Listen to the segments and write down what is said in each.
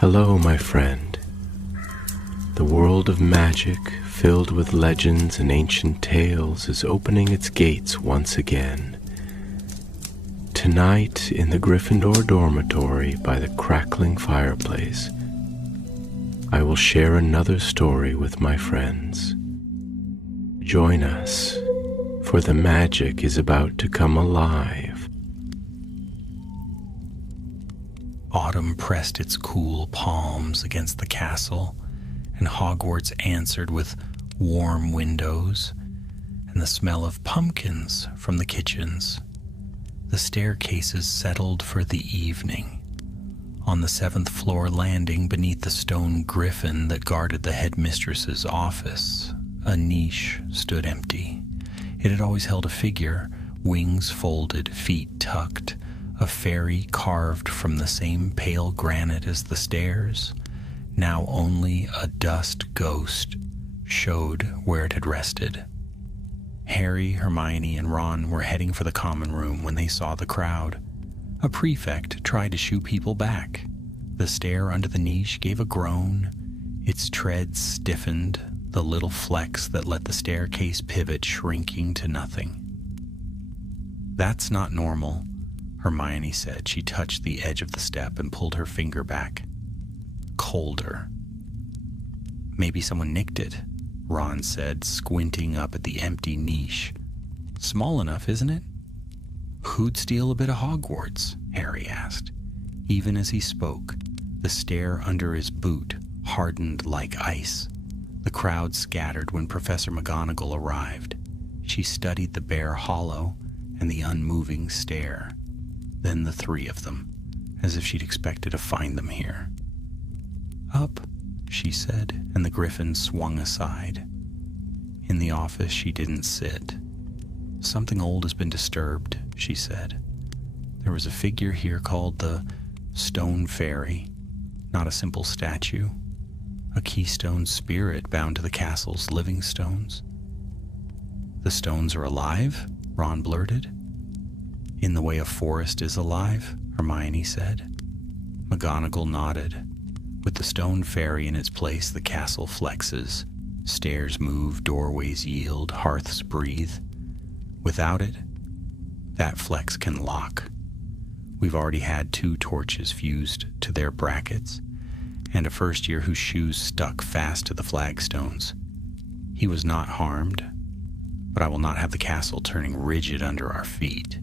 Hello, my friend. The world of magic, filled with legends and ancient tales, is opening its gates once again. Tonight, in the Gryffindor dormitory by the crackling fireplace, I will share another story with my friends. Join us, for the magic is about to come alive. Autumn pressed its cool palms against the castle, and Hogwarts answered with warm windows and the smell of pumpkins from the kitchens. The staircases settled for the evening. On the 7th floor landing beneath the stone griffin that guarded the headmistress's office, a niche stood empty. It had always held a figure, wings folded, feet tucked, a fairy carved from the same pale granite as the stairs. Now only a dust ghost showed where it had rested. Harry, Hermione, and Ron were heading for the common room when they saw the crowd. A prefect tried to shoo people back. The stair under the niche gave a groan. Its treads stiffened, the little flex that let the staircase pivot shrinking to nothing. "That's not normal," Hermione said. She touched the edge of the step and pulled her finger back. Colder. "Maybe someone nicked it," Ron said, squinting up at the empty niche. "Small enough, isn't it?" "Who'd steal a bit of Hogwarts?" Harry asked. Even as he spoke, the stair under his boot hardened like ice. The crowd scattered when Professor McGonagall arrived. She studied the bare hollow and the unmoving stair. Then the three of them, as if she'd expected to find them here. "Up," she said, and the griffin swung aside. In the office, she didn't sit. "Something old has been disturbed," she said. "There was a figure here called the Stone Fairy, not a simple statue, a keystone spirit bound to the castle's living stones." "The stones are alive?" Ron blurted. "In the way a forest is alive," Hermione said. McGonagall nodded. With the stone fairy in its place, the castle flexes. Stairs move, doorways yield, hearths breathe. Without it, that flex can lock. We've already had 2 torches fused to their brackets, and a first year whose shoes stuck fast to the flagstones. He was not harmed, but I will not have the castle turning rigid under our feet.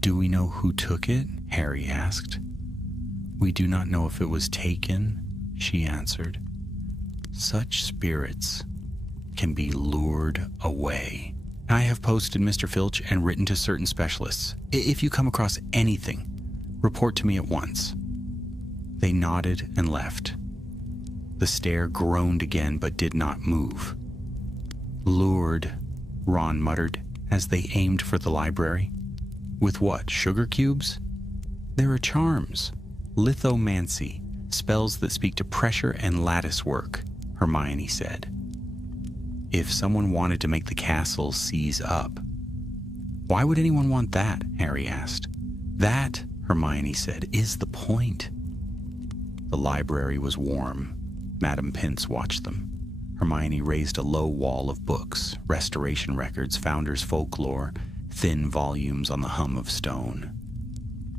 "Do we know who took it?" Harry asked. "We do not know if it was taken," she answered. "Such spirits can be lured away. I have posted Mr. Filch and written to certain specialists. If you come across anything, report to me at once." They nodded and left. The stair groaned again but did not move. "Lured," Ron muttered as they aimed for the library. "With what, sugar cubes?" "There are charms. Lithomancy, spells that speak to pressure and lattice work," Hermione said. "If someone wanted to make the castle seize up." "Why would anyone want that?" Harry asked. "That," Hermione said, "is the point." The library was warm. Madame Pince watched them. Hermione raised a low wall of books, restoration records, founders' folklore, thin volumes on the hum of stone.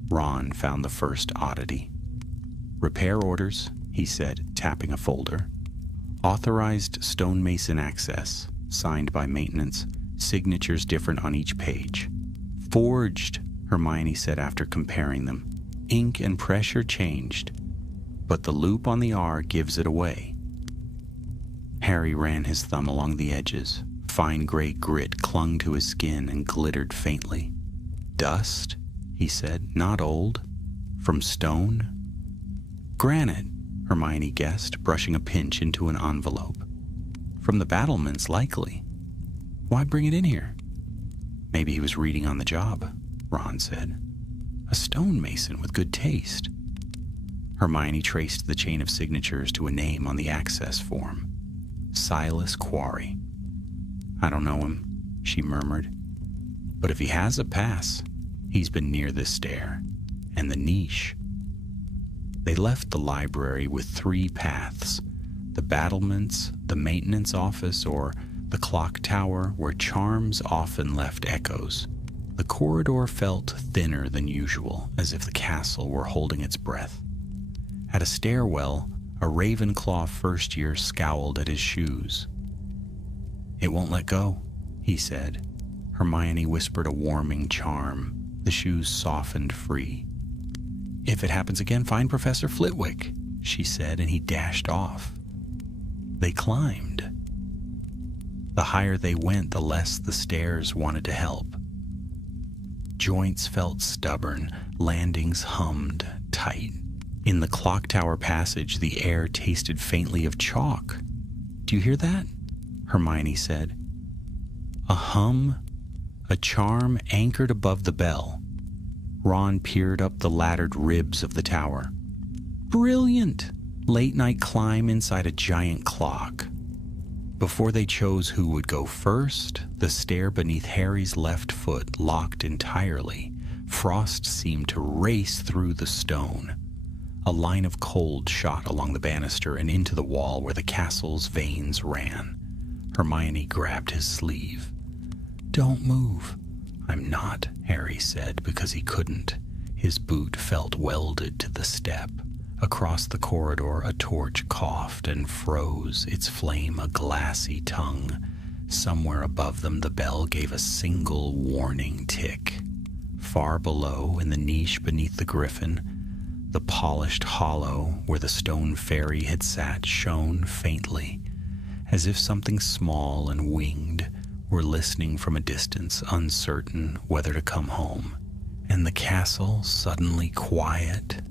Ron found the first oddity. "Repair orders," he said, tapping a folder. "Authorized stonemason access, signed by maintenance, signatures different on each page." "Forged," Hermione said after comparing them. "Ink and pressure changed, but the loop on the R gives it away." Harry ran his thumb along the edges. Fine gray grit clung to his skin and glittered faintly. "Dust," he said, "not old. From stone?" "Granite," Hermione guessed, brushing a pinch into an envelope. "From the battlements, likely. Why bring it in here?" "Maybe he was reading on the job," Ron said. "A stonemason with good taste." Hermione traced the chain of signatures to a name on the access form. Silas Quarry. "I don't know him," she murmured. "But if he has a pass, he's been near this stair. And the niche." They left the library with 3 paths: the battlements, the maintenance office, or the clock tower where charms often left echoes. The corridor felt thinner than usual, as if the castle were holding its breath. At a stairwell, a Ravenclaw first year scowled at his shoes. "It won't let go," he said. Hermione whispered a warming charm. The shoes softened free. "If it happens again, find Professor Flitwick," she said, and he dashed off. They climbed. The higher they went, the less the stairs wanted to help. Joints felt stubborn, landings hummed tight. In the clock tower passage, the air tasted faintly of chalk. "Do you hear that?" Hermione said. A hum, a charm anchored above the bell. Ron peered up the laddered ribs of the tower. Brilliant! Late-night climb inside a giant clock. Before they chose who would go first, the stair beneath Harry's left foot locked entirely. Frost seemed to race through the stone. A line of cold shot along the banister and into the wall where the castle's veins ran. Hermione grabbed his sleeve. "Don't move." "I'm not," Harry said, because he couldn't. His boot felt welded to the step. Across the corridor, a torch coughed and froze, its flame a glassy tongue. Somewhere above them, the bell gave a single warning tick. Far below, in the niche beneath the griffin, the polished hollow where the stone fairy had sat shone faintly, as if something small and winged were listening from a distance, uncertain whether to come home. And the castle, suddenly quiet,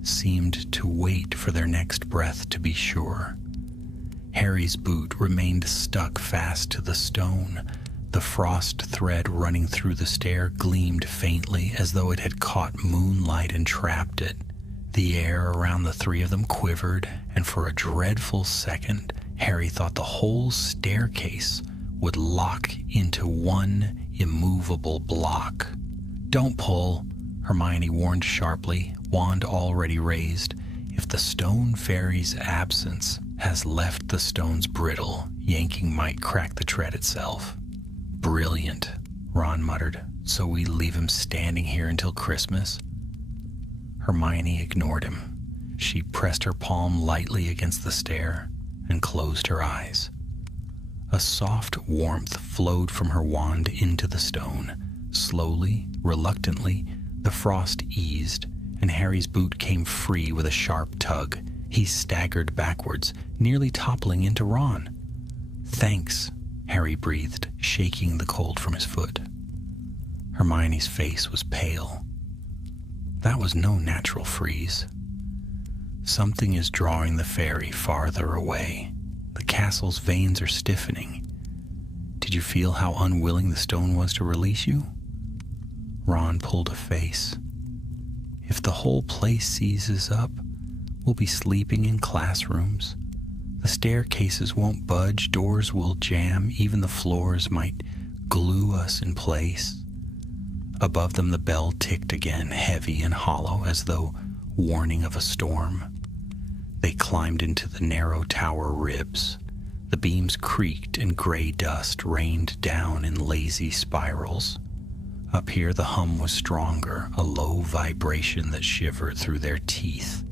seemed to wait for their next breath to be sure. Harry's boot remained stuck fast to the stone. The frost thread running through the stair gleamed faintly as though it had caught moonlight and trapped it. The air around the 3 of them quivered, and for a dreadful second, Harry thought the whole staircase would lock into one immovable block. "Don't pull," Hermione warned sharply, wand already raised. If the stone fairy's absence has left the stones brittle, yanking might crack the tread itself. "Brilliant," Ron muttered. "So we leave him standing here until Christmas?" Hermione ignored him. She pressed her palm lightly against the stair and closed her eyes. A soft warmth flowed from her wand into the stone. Slowly, reluctantly, the frost eased, and Harry's boot came free with a sharp tug. He staggered backwards, nearly toppling into Ron. "Thanks," Harry breathed, shaking the cold from his foot. Hermione's face was pale. That was no natural freeze. Something is drawing the fairy farther away. The castle's veins are stiffening. Did you feel how unwilling the stone was to release you? Ron pulled a face. If the whole place seizes up, we'll be sleeping in classrooms. The staircases won't budge, doors will jam, even the floors might glue us in place. Above them the bell ticked again, heavy and hollow, as though warning of a storm. They climbed into the narrow tower ribs. The beams creaked and gray dust rained down in lazy spirals. Up here the hum was stronger, a low vibration that shivered through their teeth.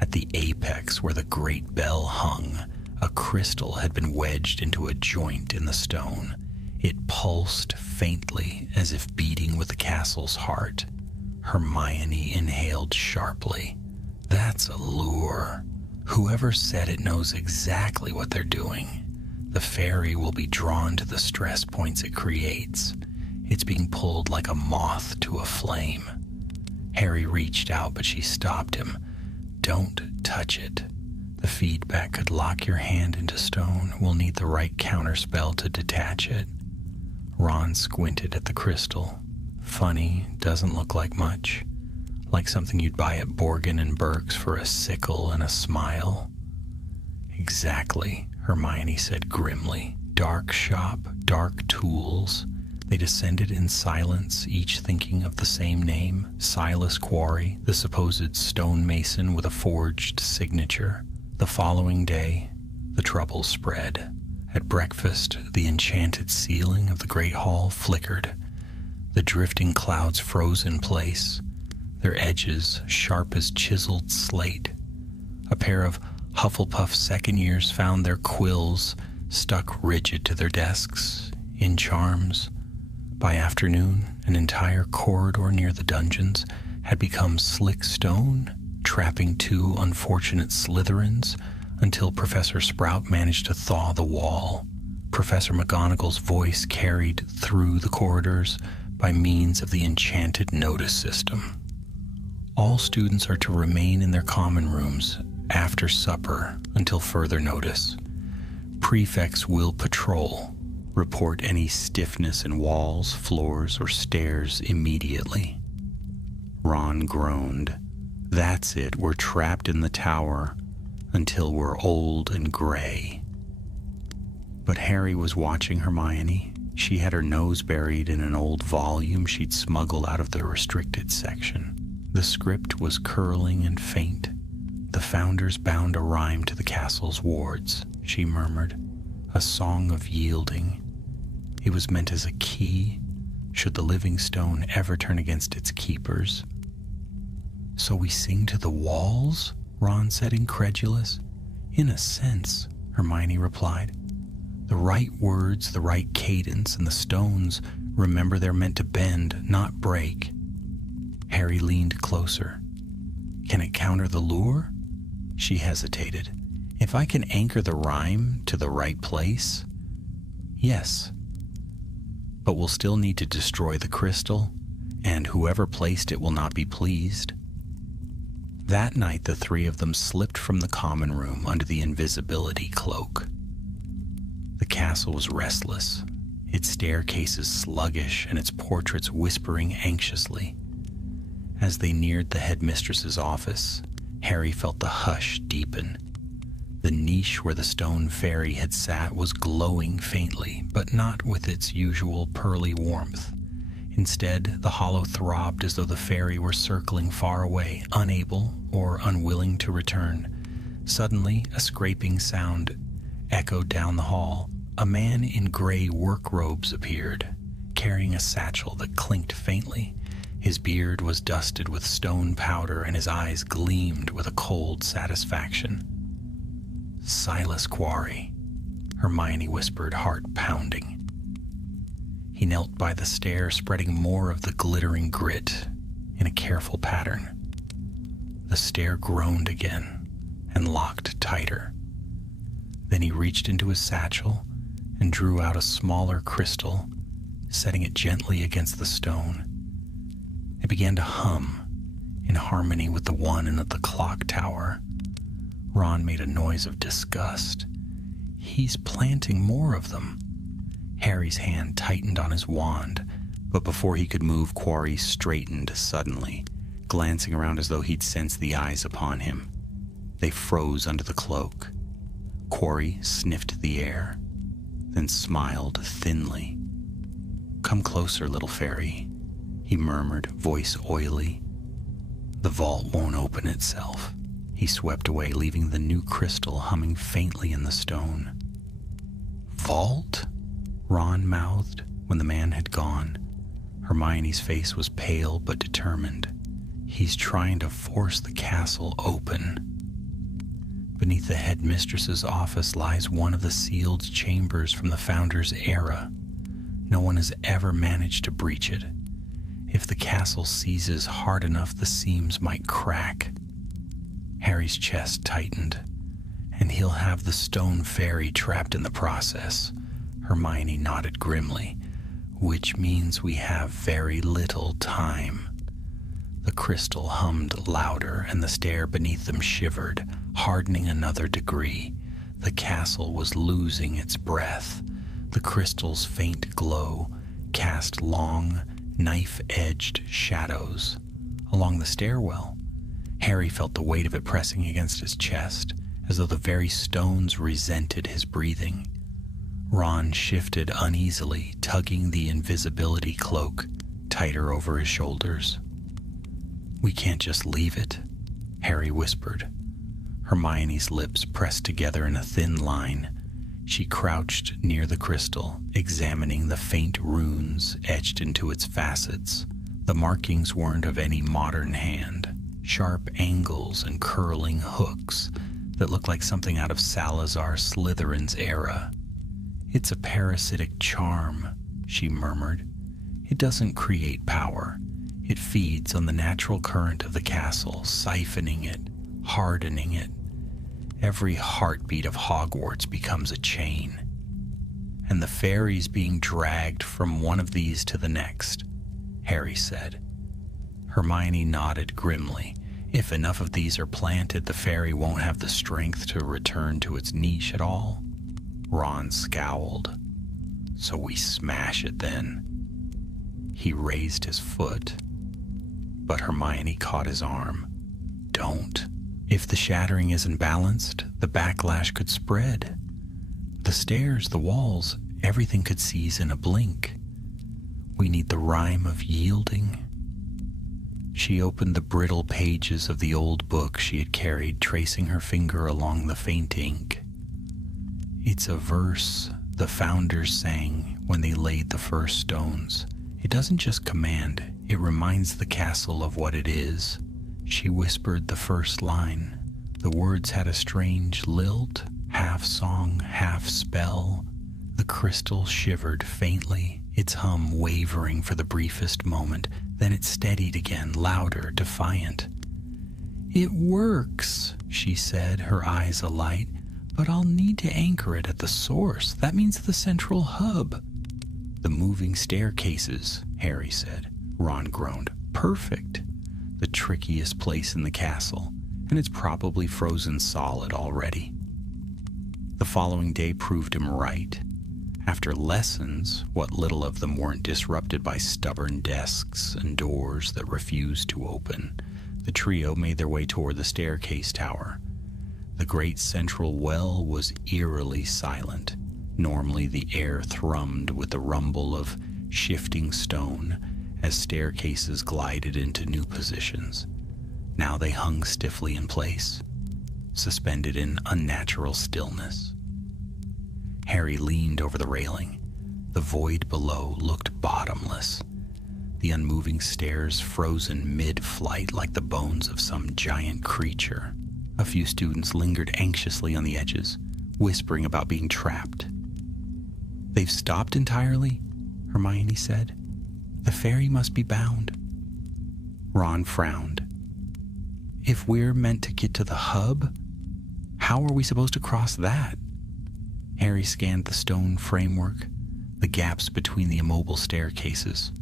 At the apex where the great bell hung, a crystal had been wedged into a joint in the stone. It pulsed faintly, as if beating with the castle's heart. Hermione inhaled sharply. That's a lure. Whoever said it knows exactly what they're doing. The fairy will be drawn to the stress points it creates. It's being pulled like a moth to a flame. Harry reached out, but she stopped him. Don't touch it. The feedback could lock your hand into stone. We'll need the right counterspell to detach it. Ron squinted at the crystal. Funny, doesn't look like much. Like something you'd buy at Borgin and Burke's for a sickle and a smile. Exactly, Hermione said grimly. Dark shop, dark tools. They descended in silence, each thinking of the same name, Silas Quarry, the supposed stonemason with a forged signature. The following day, the trouble spread. At breakfast, the enchanted ceiling of the great hall flickered. The drifting clouds froze in place, their edges sharp as chiseled slate. A pair of Hufflepuff second years found their quills stuck rigid to their desks, in charms. By afternoon, an entire corridor near the dungeons had become slick stone, trapping two unfortunate Slytherins until Professor Sprout managed to thaw the wall. Professor McGonagall's voice carried through the corridors by means of the enchanted notice system. All students are to remain in their common rooms after supper until further notice. Prefects will patrol. Report any stiffness in walls, floors, or stairs immediately. Ron groaned. That's it, we're trapped in the tower until we're old and gray. But Harry was watching Hermione. She had her nose buried in an old volume she'd smuggled out of the restricted section. The script was curling and faint. The founders bound a rhyme to the castle's wards, she murmured. A song of yielding. It was meant as a key, should the living stone ever turn against its keepers. So we sing to the walls? Ron said, incredulous. In a sense, Hermione replied. The right words, the right cadence, and the stones remember they're meant to bend, not break. Harry leaned closer. Can it counter the lure? She hesitated. If I can anchor the rhyme to the right place? Yes. But we'll still need to destroy the crystal, and whoever placed it will not be pleased. That night, the three of them slipped from the common room under the invisibility cloak. The castle was restless, its staircases sluggish and its portraits whispering anxiously. As they neared the headmistress's office, Harry felt the hush deepen. The niche where the stone fairy had sat was glowing faintly, but not with its usual pearly warmth. Instead, the hollow throbbed as though the fairy were circling far away, unable or unwilling to return. Suddenly, a scraping sound echoed down the hall. A man in gray work robes appeared, carrying a satchel that clinked faintly. His beard was dusted with stone powder, and his eyes gleamed with a cold satisfaction. Silas Quarry, Hermione whispered, heart pounding. He knelt by the stair, spreading more of the glittering grit in a careful pattern. The stair groaned again and locked tighter. Then he reached into his satchel and drew out a smaller crystal, setting it gently against the stone. It began to hum, in harmony with the one in the clock tower. Ron made a noise of disgust. He's planting more of them. Harry's hand tightened on his wand, but before he could move, Quarry straightened suddenly, glancing around as though he'd sensed the eyes upon him. They froze under the cloak. Quarry sniffed the air, then smiled thinly. Come closer, little fairy, he murmured, voice oily. The vault won't open itself. He swept away, leaving the new crystal humming faintly in the stone. Vault? Ron mouthed when the man had gone. Hermione's face was pale but determined. He's trying to force the castle open. Beneath the headmistress's office lies one of the sealed chambers from the Founder's era. No one has ever managed to breach it. If the castle seizes hard enough, the seams might crack. Harry's chest tightened, and he'll have the stone fairy trapped in the process. Hermione nodded grimly, which means we have very little time. The crystal hummed louder, and the stair beneath them shivered, hardening another degree. The castle was losing its breath. The crystal's faint glow cast long, knife-edged shadows along the stairwell. Harry felt the weight of it pressing against his chest, as though the very stones resented his breathing. Ron shifted uneasily, tugging the invisibility cloak tighter over his shoulders. "We can't just leave it," Harry whispered. Hermione's lips pressed together in a thin line. She crouched near the crystal, examining the faint runes etched into its facets. The markings weren't of any modern hand, sharp angles and curling hooks that looked like something out of Salazar Slytherin's era. "It's a parasitic charm," she murmured. "It doesn't create power. It feeds on the natural current of the castle, siphoning it, hardening it. Every heartbeat of Hogwarts becomes a chain. And the fairies being dragged from one of these to the next," Harry said. Hermione nodded grimly. "If enough of these are planted, the fairy won't have the strength to return to its niche at all." Ron scowled. "So we smash it then." He raised his foot, but Hermione caught his arm. "Don't. If the shattering isn't balanced, the backlash could spread. The stairs, the walls, everything could seize in a blink. We need the rhyme of yielding." She opened the brittle pages of the old book she had carried, tracing her finger along the faint ink. "It's a verse the founders sang when they laid the first stones. It doesn't just command, it reminds the castle of what it is." She whispered the first line. The words had a strange lilt, half song, half spell. The crystal shivered faintly, its hum wavering for the briefest moment. Then it steadied again, louder, defiant. "It works," she said, her eyes alight. "But I'll need to anchor it at the source. That means the central hub." "The moving staircases," Harry said. Ron groaned. "Perfect. The trickiest place in the castle, and it's probably frozen solid already." The following day proved him right. After lessons, what little of them weren't disrupted by stubborn desks and doors that refused to open, the trio made their way toward the staircase tower. The great central well was eerily silent. Normally the air thrummed with the rumble of shifting stone as staircases glided into new positions. Now they hung stiffly in place, suspended in unnatural stillness. Harry leaned over the railing. The void below looked bottomless. The unmoving stairs frozen mid-flight like the bones of some giant creature. A few students lingered anxiously on the edges, whispering about being trapped. "They've stopped entirely?" Hermione said. "The fairy must be bound." Ron frowned. "If we're meant to get to the hub, how are we supposed to cross that?" Harry scanned the stone framework, the gaps between the immobile staircases.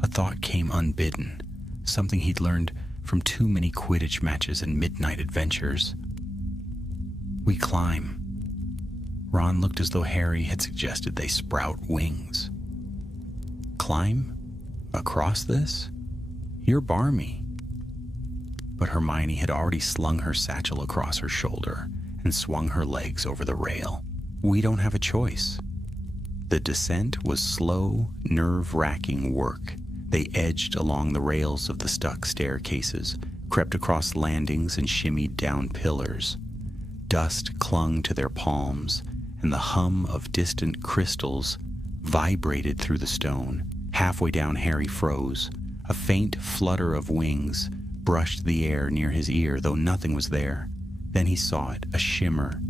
A thought came unbidden, something he'd learned from too many Quidditch matches and midnight adventures. "We climb." Ron looked as though Harry had suggested they sprout wings. "Climb? Across this? You're barmy." But Hermione had already slung her satchel across her shoulder and swung her legs over the rail. "We don't have a choice." The descent was slow, nerve-wracking work. They edged along the rails of the stuck staircases, crept across landings and shimmied down pillars. Dust clung to their palms, and the hum of distant crystals vibrated through the stone. Halfway down, Harry froze. A faint flutter of wings brushed the air near his ear, though nothing was there. Then he saw it, a shimmer,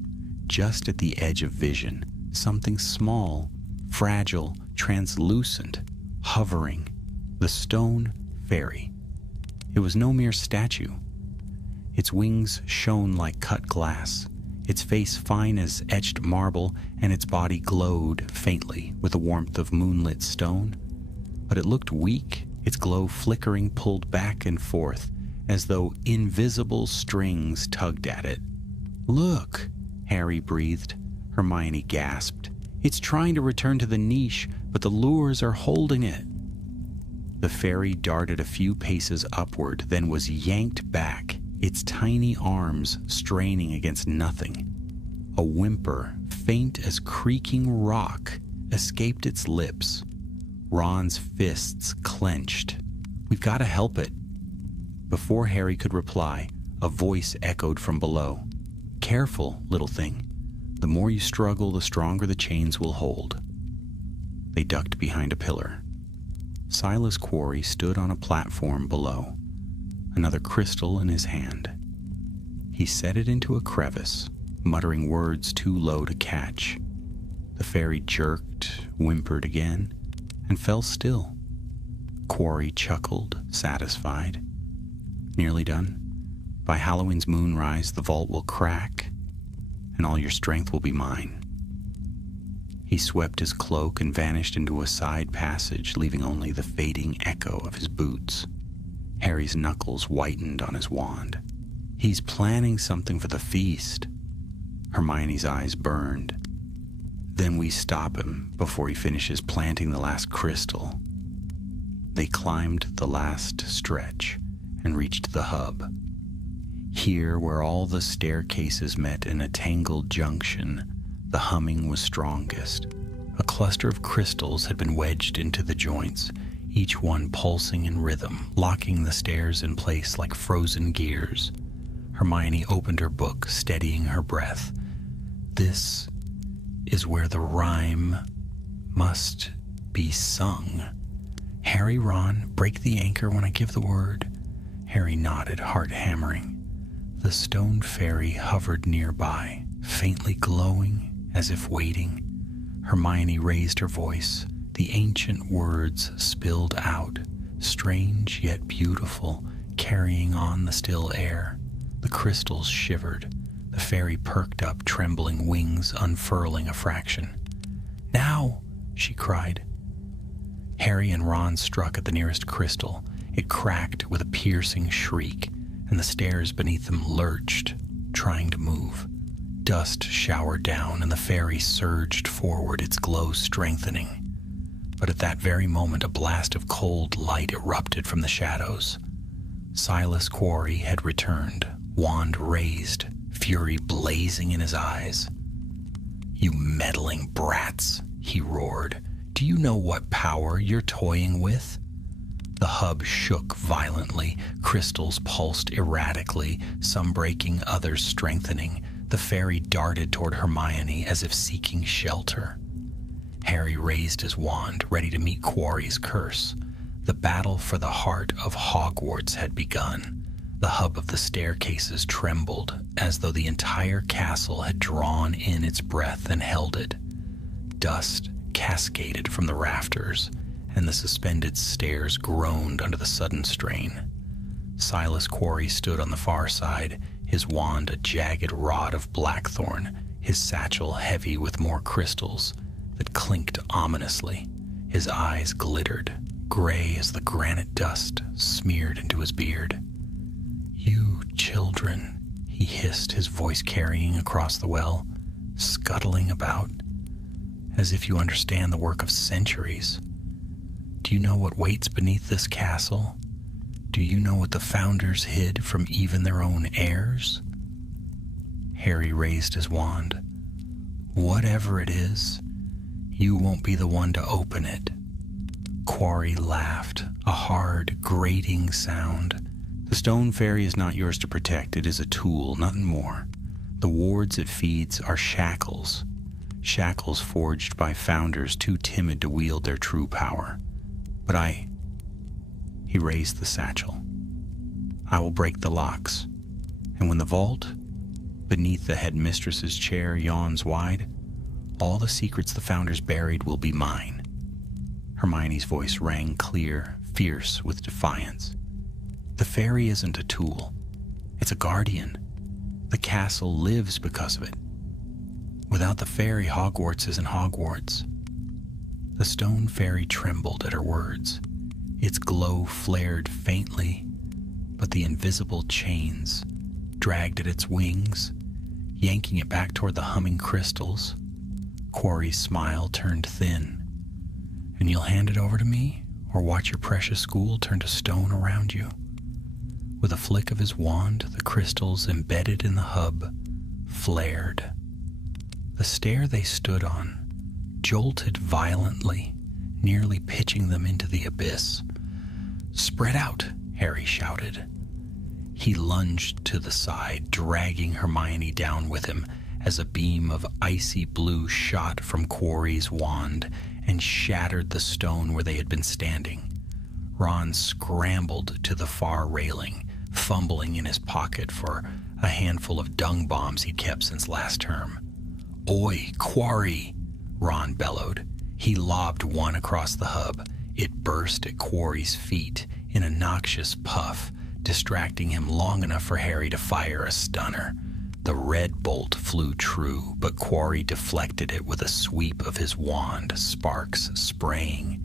just at the edge of vision. Something small, fragile, translucent, hovering. The stone fairy. It was no mere statue. Its wings shone like cut glass, its face fine as etched marble, and its body glowed faintly with the warmth of moonlit stone. But it looked weak, its glow flickering, pulled back and forth, as though invisible strings tugged at it. "Look," Harry breathed. Hermione gasped. "It's trying to return to the niche, but the lures are holding it." The fairy darted a few paces upward, then was yanked back, its tiny arms straining against nothing. A whimper, faint as creaking rock, escaped its lips. Ron's fists clenched. "We've got to help it." Before Harry could reply, a voice echoed from below. "Careful, little thing. The more you struggle, the stronger the chains will hold." They ducked behind a pillar. Silas Quarry stood on a platform below, another crystal in his hand. He set it into a crevice, muttering words too low to catch. The fairy jerked, whimpered again, and fell still. Quarry chuckled, satisfied. "Nearly done. By Halloween's moonrise, the vault will crack, and all your strength will be mine." He swept his cloak and vanished into a side passage, leaving only the fading echo of his boots. Harry's knuckles whitened on his wand. "He's planning something for the feast." Hermione's eyes burned. "Then we stop him before he finishes planting the last crystal." They climbed the last stretch and reached the hub. Here, where all the staircases met in a tangled junction, the humming was strongest. A cluster of crystals had been wedged into the joints, each one pulsing in rhythm, locking the stairs in place like frozen gears. Hermione opened her book, steadying her breath. "This is where the rhyme must be sung. Harry, Ron, break the anchor when I give the word." Harry nodded, heart hammering. The stone fairy hovered nearby, faintly glowing, as if waiting. Hermione raised her voice. The ancient words spilled out, strange yet beautiful, carrying on the still air. The crystals shivered. The fairy perked up, trembling wings unfurling a fraction. "Now!" she cried. Harry and Ron struck at the nearest crystal. It cracked with a piercing shriek, and the stairs beneath them lurched, trying to move. Dust showered down, and the fairy surged forward, its glow strengthening. But at that very moment, a blast of cold light erupted from the shadows. Silas Quarry had returned, wand raised, fury blazing in his eyes. "You meddling brats," he roared. "Do you know what power you're toying with?" The hub shook violently. Crystals pulsed erratically, some breaking, others strengthening. The fairy darted toward Hermione as if seeking shelter. Harry raised his wand, ready to meet Quarry's curse. The battle for the heart of Hogwarts had begun. The hub of the staircases trembled, as though the entire castle had drawn in its breath and held it. Dust cascaded from the rafters, and the suspended stairs groaned under the sudden strain. Silas Quarry stood on the far side, his wand a jagged rod of blackthorn, his satchel heavy with more crystals that clinked ominously. His eyes glittered, gray as the granite dust smeared into his beard. "You children," he hissed, his voice carrying across the well, scuttling about, as if you understand the work of centuries. "Do you know what waits beneath this castle? Do you know what the founders hid from even their own heirs?" Harry raised his wand. "Whatever it is, you won't be the one to open it." Quarry laughed, a hard, grating sound. "The stone fairy is not yours to protect. It is a tool, nothing more. The wards it feeds are shackles. Shackles forged by founders too timid to wield their true power. But He raised the satchel. "I will break the locks, and when the vault, beneath the headmistress's chair, yawns wide, all the secrets the founders buried will be mine." Hermione's voice rang clear, fierce with defiance. "The fairy isn't a tool. It's a guardian. The castle lives because of it. Without the fairy, Hogwarts isn't Hogwarts." The stone fairy trembled at her words. Its glow flared faintly, but the invisible chains dragged at its wings, yanking it back toward the humming crystals. Quarry's smile turned thin. "And you'll hand it over to me, or watch your precious school turn to stone around you?" With a flick of his wand, the crystals embedded in the hub flared. The stair they stood on jolted violently, nearly pitching them into the abyss. "Spread out," Harry shouted. He lunged to the side, dragging Hermione down with him as a beam of icy blue shot from Quarry's wand and shattered the stone where they had been standing. Ron scrambled to the far railing, fumbling in his pocket for a handful of dung bombs he'd kept since last term. "Oi, Quarry!" Ron bellowed. He lobbed one across the hub. It burst at Quarry's feet in a noxious puff, distracting him long enough for Harry to fire a stunner. The red bolt flew true, but Quarry deflected it with a sweep of his wand, sparks spraying.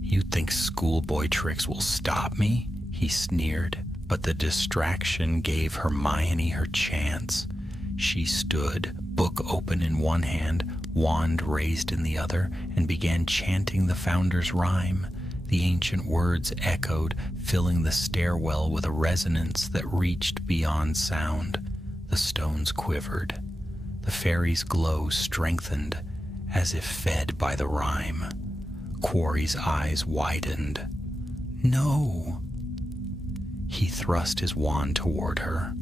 "You think schoolboy tricks will stop me?" he sneered, but the distraction gave Hermione her chance. She stood, book open in one hand, wand raised in the other, and began chanting the Founder's rhyme. The ancient words echoed, filling the stairwell with a resonance that reached beyond sound. The stones quivered. The fairy's glow strengthened, as if fed by the rhyme. Quarry's eyes widened. "No!" He thrust his wand toward her.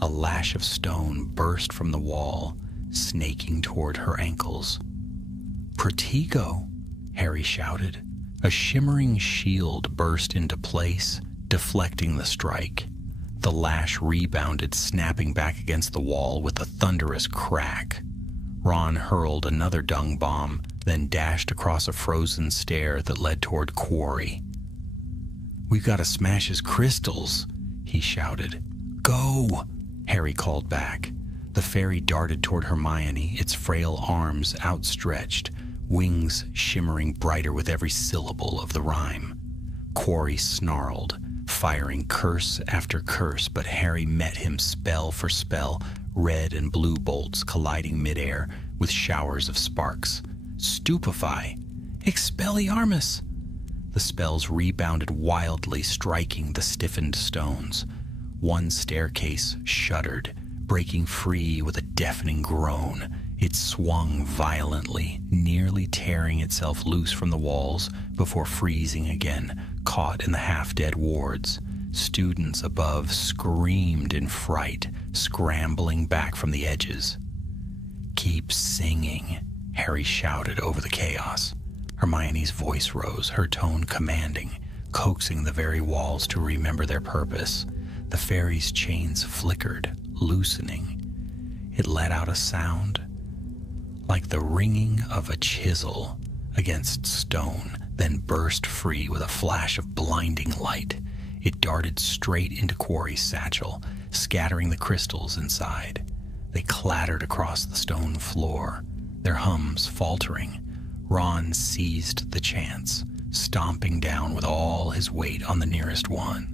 A lash of stone burst from the wall, snaking toward her ankles. "Protego!" Harry shouted. A shimmering shield burst into place, deflecting the strike. The lash rebounded, snapping back against the wall with a thunderous crack. Ron hurled another dung bomb, then dashed across a frozen stair that led toward Quarry. "We've got to smash his crystals," he shouted. "Go!" Harry called back. The fairy darted toward Hermione, its frail arms outstretched, wings shimmering brighter with every syllable of the rhyme. Quarry snarled, firing curse after curse, but Harry met him spell for spell, red and blue bolts colliding midair with showers of sparks. "Stupefy! Expelliarmus!" The spells rebounded wildly, striking the stiffened stones. One staircase shuddered, breaking free with a deafening groan. It swung violently, nearly tearing itself loose from the walls before freezing again, caught in the half-dead wards. Students above screamed in fright, scrambling back from the edges. "Keep singing," Harry shouted over the chaos. Hermione's voice rose, her tone commanding, coaxing the very walls to remember their purpose. The fairy's chains flickered, loosening. It let out a sound like the ringing of a chisel against stone, then burst free with a flash of blinding light. It darted straight into Quarry's satchel, scattering the crystals inside. They clattered across the stone floor, their hums faltering. Ron seized the chance, stomping down with all his weight on the nearest one.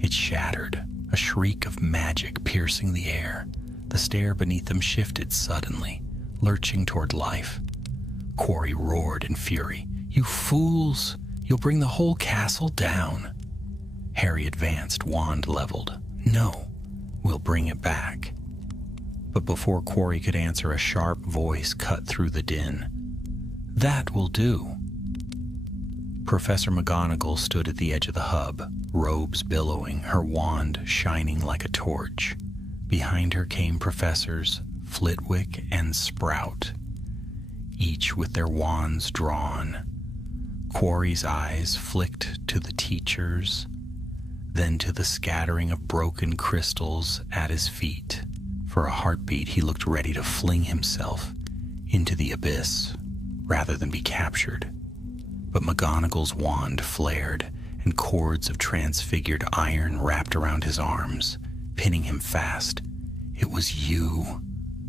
It shattered, a shriek of magic piercing the air. The stair beneath them shifted suddenly, lurching toward life. Quarry roared in fury. "You fools! You'll bring the whole castle down!" Harry advanced, wand leveled. "No, we'll bring it back." But before Quarry could answer, a sharp voice cut through the din. "That will do." Professor McGonagall stood at the edge of the hub, robes billowing, her wand shining like a torch. Behind her came Professors Flitwick and Sprout, each with their wands drawn. Quarry's eyes flicked to the teachers, then to the scattering of broken crystals at his feet. For a heartbeat, he looked ready to fling himself into the abyss rather than be captured. But McGonagall's wand flared, and cords of transfigured iron wrapped around his arms, pinning him fast. "It was you,"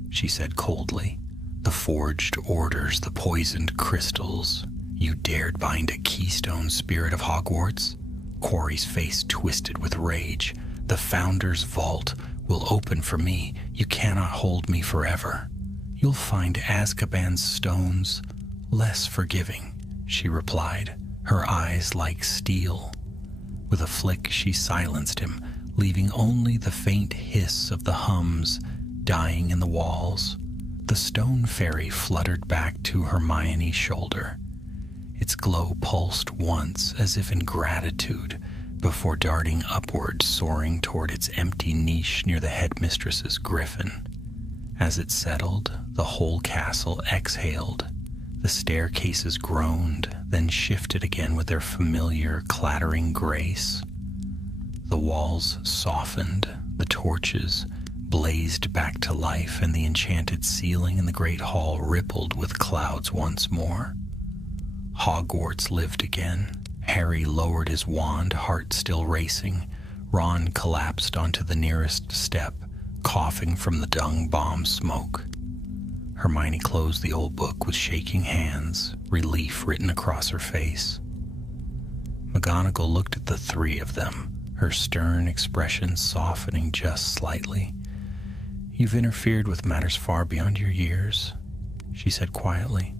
she said coldly. "The forged orders, the poisoned crystals. You dared bind a keystone spirit of Hogwarts?" Quarry's face twisted with rage. "The Founder's vault will open for me. You cannot hold me forever. You'll find Azkaban's stones less forgiving," she replied, her eyes like steel. With a flick, she silenced him, leaving only the faint hiss of the hums dying in the walls. The stone fairy fluttered back to Hermione's shoulder. Its glow pulsed once as if in gratitude before darting upward, soaring toward its empty niche near the headmistress's griffin. As it settled, the whole castle exhaled. The staircases groaned, then shifted again with their familiar clattering grace. The walls softened, the torches blazed back to life, and the enchanted ceiling in the great hall rippled with clouds once more. Hogwarts lived again. Harry lowered his wand, heart still racing. Ron collapsed onto the nearest step, coughing from the dung bomb smoke. Hermione closed the old book with shaking hands, relief written across her face. McGonagall looked at the three of them, her stern expression softening just slightly. "You've interfered with matters far beyond your years," she said quietly.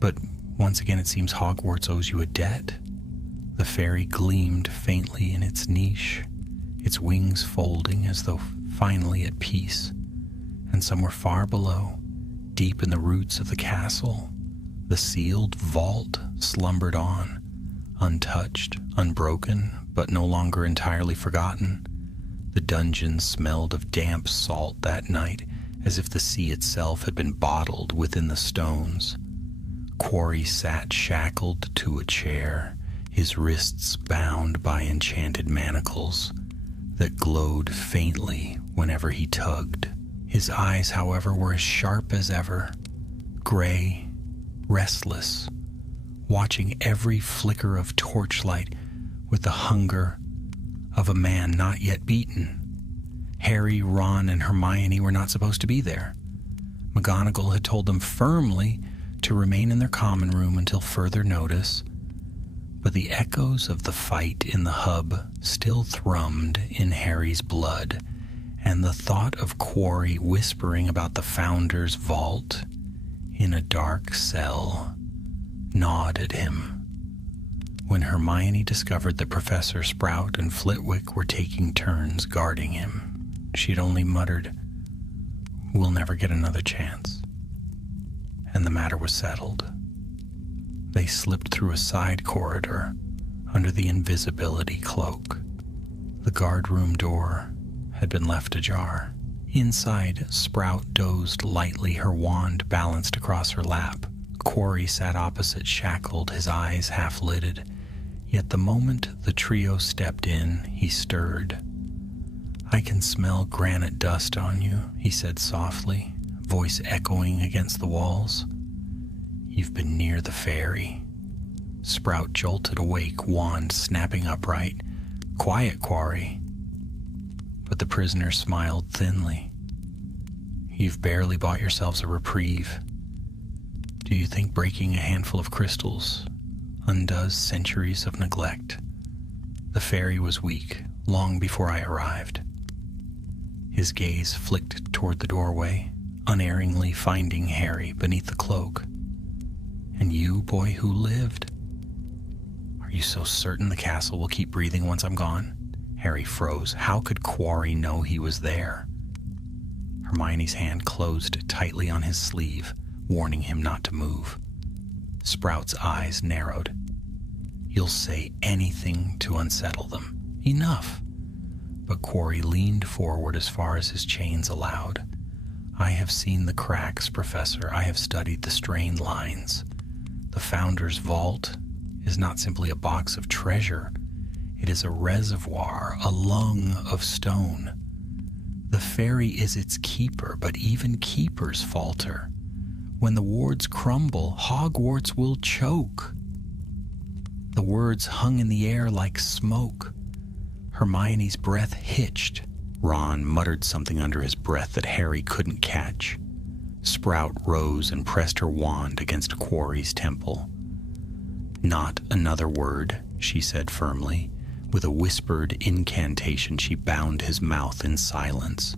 "But once again it seems Hogwarts owes you a debt." The fairy gleamed faintly in its niche, its wings folding as though finally at peace. And somewhere far below, deep in the roots of the castle, the sealed vault slumbered on, untouched, unbroken, but no longer entirely forgotten. The dungeon smelled of damp salt that night, as if the sea itself had been bottled within the stones. Quarry sat shackled to a chair, his wrists bound by enchanted manacles that glowed faintly whenever he tugged. His eyes, however, were as sharp as ever, gray, restless, watching every flicker of torchlight with the hunger of a man not yet beaten. Harry, Ron, and Hermione were not supposed to be there. McGonagall had told them firmly to remain in their common room until further notice, but the echoes of the fight in the hub still thrummed in Harry's blood, and the thought of Quarry whispering about the Founder's vault in a dark cell gnawed at him. When Hermione discovered that Professor Sprout and Flitwick were taking turns guarding him, she'd only muttered, "We'll never get another chance." And the matter was settled. They slipped through a side corridor under the invisibility cloak. The guardroom door had been left ajar. Inside, Sprout dozed lightly, her wand balanced across her lap. Quarry sat opposite, shackled, his eyes half-lidded. Yet the moment the trio stepped in, he stirred. "I can smell granite dust on you," he said softly, voice echoing against the walls. "You've been near the fairy." Sprout jolted awake, wand snapping upright. "Quiet, Quarry." But the prisoner smiled thinly. "You've barely bought yourselves a reprieve. Do you think breaking a handful of crystals undoes centuries of neglect? The fairy was weak long before I arrived." His gaze flicked toward the doorway, unerringly finding Harry beneath the cloak. "And you, boy who lived? Are you so certain the castle will keep breathing once I'm gone?" Harry froze. How could Quarry know he was there? Hermione's hand closed tightly on his sleeve, warning him not to move. Sprout's eyes narrowed. "You'll say anything to unsettle them. Enough." But Quarry leaned forward as far as his chains allowed. "I have seen the cracks, Professor. I have studied the strain lines. The Founder's vault is not simply a box of treasure. It is a reservoir, a lung of stone. The fairy is its keeper, but even keepers falter. When the wards crumble, Hogwarts will choke." The words hung in the air like smoke. Hermione's breath hitched. Ron muttered something under his breath that Harry couldn't catch. Sprout rose and pressed her wand against Quarry's temple. "Not another word," she said firmly. With a whispered incantation, she bound his mouth in silence.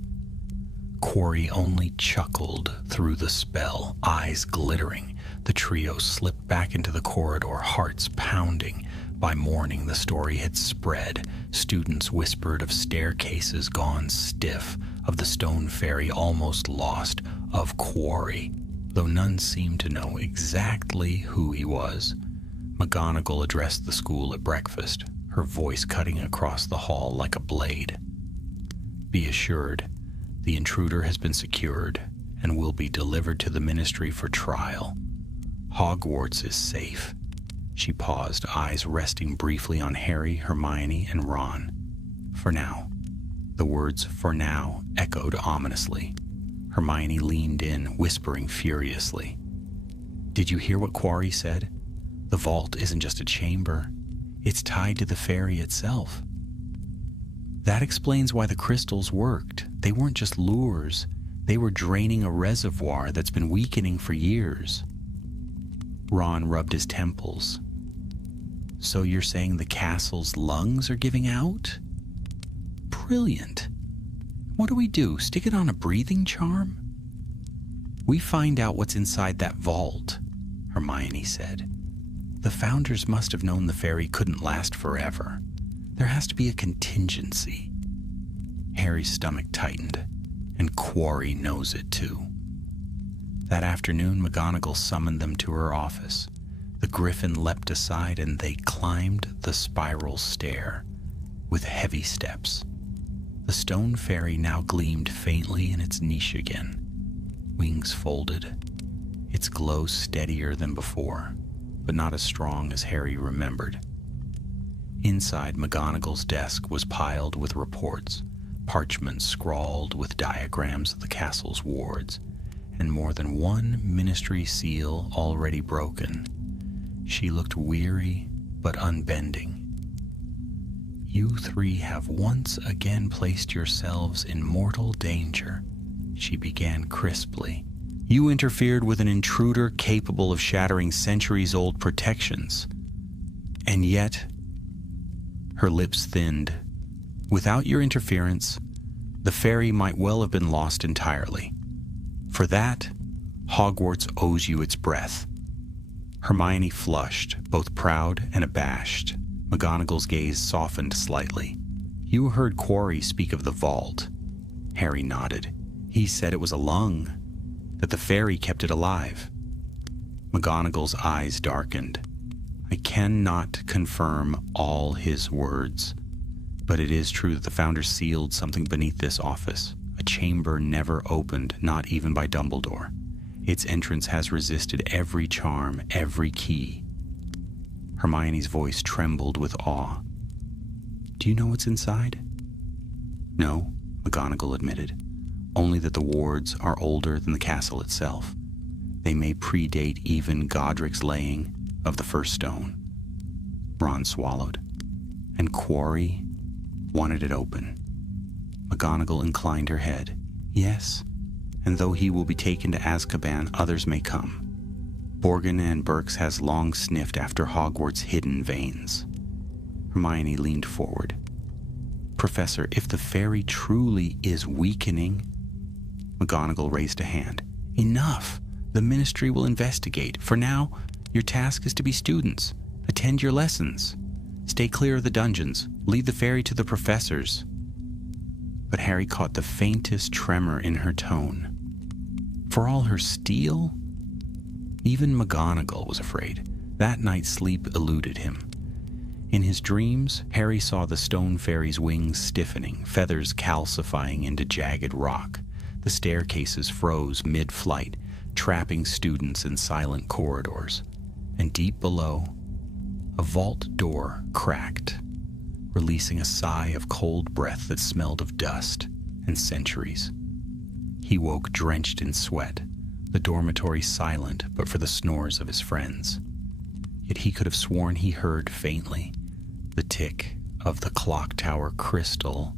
Quarry only chuckled through the spell, eyes glittering. The trio slipped back into the corridor, hearts pounding. By morning, the story had spread. Students whispered of staircases gone stiff, of the stone fairy almost lost, of Quarry, though none seemed to know exactly who he was. McGonagall addressed the school at breakfast, her voice cutting across the hall like a blade. Be assured, the intruder has been secured and will be delivered to the Ministry for trial. Hogwarts is safe. She paused, eyes resting briefly on Harry, Hermione, and Ron. For now. The words "for now" echoed ominously. Hermione leaned in, whispering furiously. Did you hear what Quarry said? The vault isn't just a chamber. It's tied to the fairy itself. That explains why the crystals worked. They weren't just lures. They were draining a reservoir that's been weakening for years. Ron rubbed his temples. So you're saying the castle's lungs are giving out? Brilliant. What do we do? Stick it on a breathing charm? We find out what's inside that vault, Hermione said. The founders must have known the fairy couldn't last forever. There has to be a contingency. Harry's stomach tightened, and Quarry knows it too. That afternoon, McGonagall summoned them to her office. The griffin leapt aside, and they climbed the spiral stair with heavy steps. The stone fairy now gleamed faintly in its niche again, wings folded, its glow steadier than before, but not as strong as Harry remembered. Inside, McGonagall's desk was piled with reports, parchments scrawled with diagrams of the castle's wards, and more than one ministry seal already broken. She looked weary but unbending. You three have once again placed yourselves in mortal danger, she began crisply. You interfered with an intruder capable of shattering centuries-old protections. And yet, her lips thinned. Without your interference, the fairy might well have been lost entirely. For that, Hogwarts owes you its breath. Hermione flushed, both proud and abashed. McGonagall's gaze softened slightly. You heard Quarry speak of the vault. Harry nodded. He said it was a lung, that the fairy kept it alive. McGonagall's eyes darkened. I cannot confirm all his words, but it is true that the founders sealed something beneath this office, a chamber never opened, not even by Dumbledore. Its entrance has resisted every charm, every key. Hermione's voice trembled with awe. Do you know what's inside? No, McGonagall admitted. Only that the wards are older than the castle itself. They may predate even Godric's laying of the first stone. Ron swallowed. And Quarry wanted it open. McGonagall inclined her head. Yes, and though he will be taken to Azkaban, others may come. Borgin and Burkes has long sniffed after Hogwarts' hidden veins. Hermione leaned forward. Professor, if the fairy truly is weakening... McGonagall raised a hand. Enough! The ministry will investigate. For now, your task is to be students. Attend your lessons. Stay clear of the dungeons. Leave the fairy to the professors. But Harry caught the faintest tremor in her tone. For all her steel? Even McGonagall was afraid. That night sleep eluded him. In his dreams, Harry saw the stone fairy's wings stiffening, feathers calcifying into jagged rock. The staircases froze mid-flight, trapping students in silent corridors. And deep below, a vault door cracked, releasing a sigh of cold breath that smelled of dust and centuries. He woke drenched in sweat, the dormitory silent but for the snores of his friends. Yet he could have sworn he heard faintly the tick of the clock tower crystal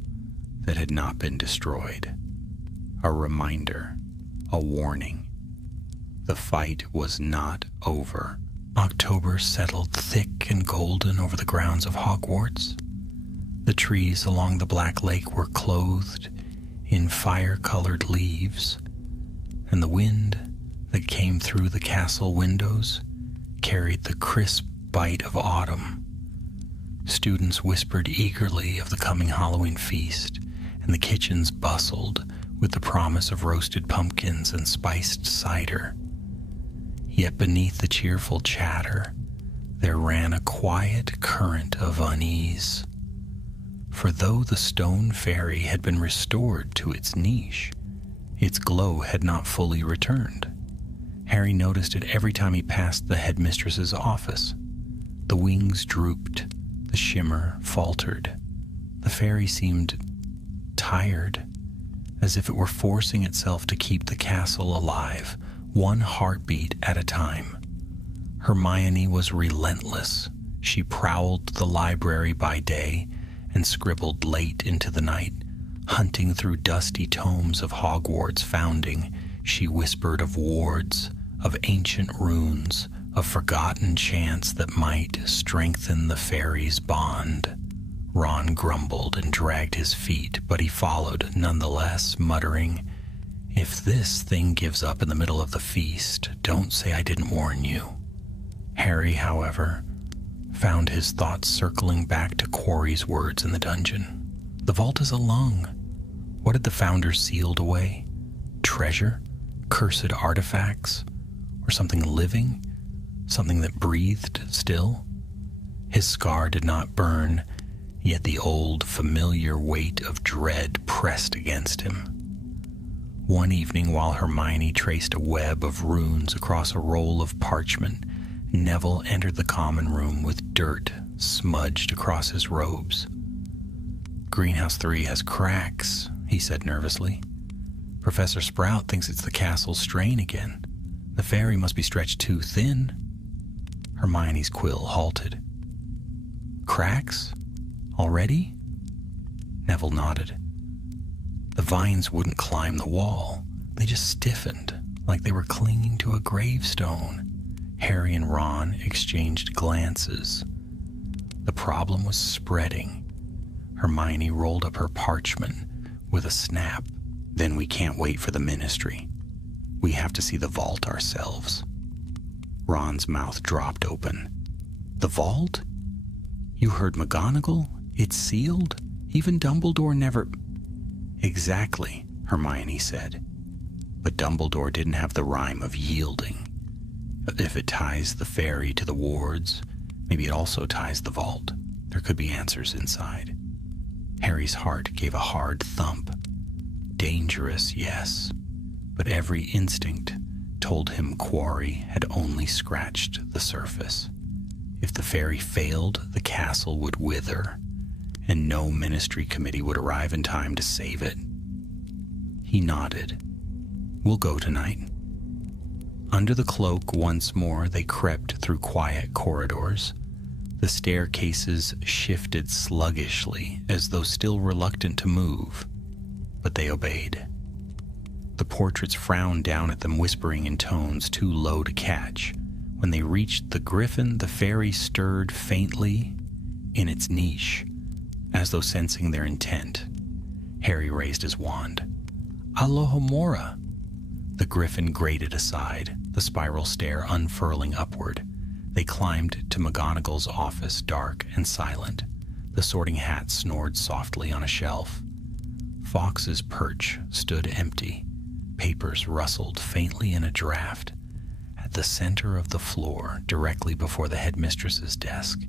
that had not been destroyed. A reminder, a warning. The fight was not over. October settled thick and golden over the grounds of Hogwarts. The trees along the Black Lake were clothed in fire-colored leaves, and the wind that came through the castle windows carried the crisp bite of autumn. Students whispered eagerly of the coming Halloween feast, and the kitchens bustled with the promise of roasted pumpkins and spiced cider. Yet beneath the cheerful chatter, there ran a quiet current of unease. For though the stone fairy had been restored to its niche, its glow had not fully returned. Harry noticed it every time he passed the headmistress's office. The wings drooped, the shimmer faltered. The fairy seemed tired, as if it were forcing itself to keep the castle alive, one heartbeat at a time. Hermione was relentless. She prowled the library by day and scribbled late into the night. Hunting through dusty tomes of Hogwarts founding, she whispered of wards, of ancient runes, of forgotten chants that might strengthen the fairies' bond. Ron grumbled and dragged his feet, but he followed nonetheless, muttering, "If this thing gives up in the middle of the feast, don't say I didn't warn you." Harry, however, found his thoughts circling back to Quarry's words in the dungeon. The vault is a lung. What had the founders sealed away? Treasure? Cursed artifacts? Or something living? Something that breathed still? His scar did not burn, yet the old, familiar weight of dread pressed against him. One evening, while Hermione traced a web of runes across a roll of parchment, Neville entered the common room with dirt smudged across his robes. "Greenhouse 3 has cracks," he said nervously. "Professor Sprout thinks it's the castle's strain again. The fairy must be stretched too thin." Hermione's quill halted. "Cracks? Already?" Neville nodded. The vines wouldn't climb the wall. They just stiffened, like they were clinging to a gravestone. Harry and Ron exchanged glances. The problem was spreading. Hermione rolled up her parchment with a snap. "Then we can't wait for the ministry. We have to see the vault ourselves." Ron's mouth dropped open. "The vault? You heard McGonagall? It's sealed? Even Dumbledore never—" "Exactly," Hermione said. "But Dumbledore didn't have the rhyme of yielding. If it ties the fairy to the wards, maybe it also ties the vault. There could be answers inside." Harry's heart gave a hard thump. Dangerous, yes, but every instinct told him Quarry had only scratched the surface. If the fairy failed, the castle would wither, and no ministry committee would arrive in time to save it. He nodded. "We'll go tonight." Under the cloak once more, they crept through quiet corridors. The staircases shifted sluggishly, as though still reluctant to move, but they obeyed. The portraits frowned down at them, whispering in tones too low to catch. When they reached the griffin, the fairy stirred faintly in its niche, as though sensing their intent. Harry raised his wand. "Alohomora!" The griffin grated aside, the spiral stair unfurling upward. They climbed to McGonagall's office, dark and silent. The sorting hat snored softly on a shelf. Fawkes's perch stood empty. Papers rustled faintly in a draft. At the center of the floor, directly before the headmistress's desk,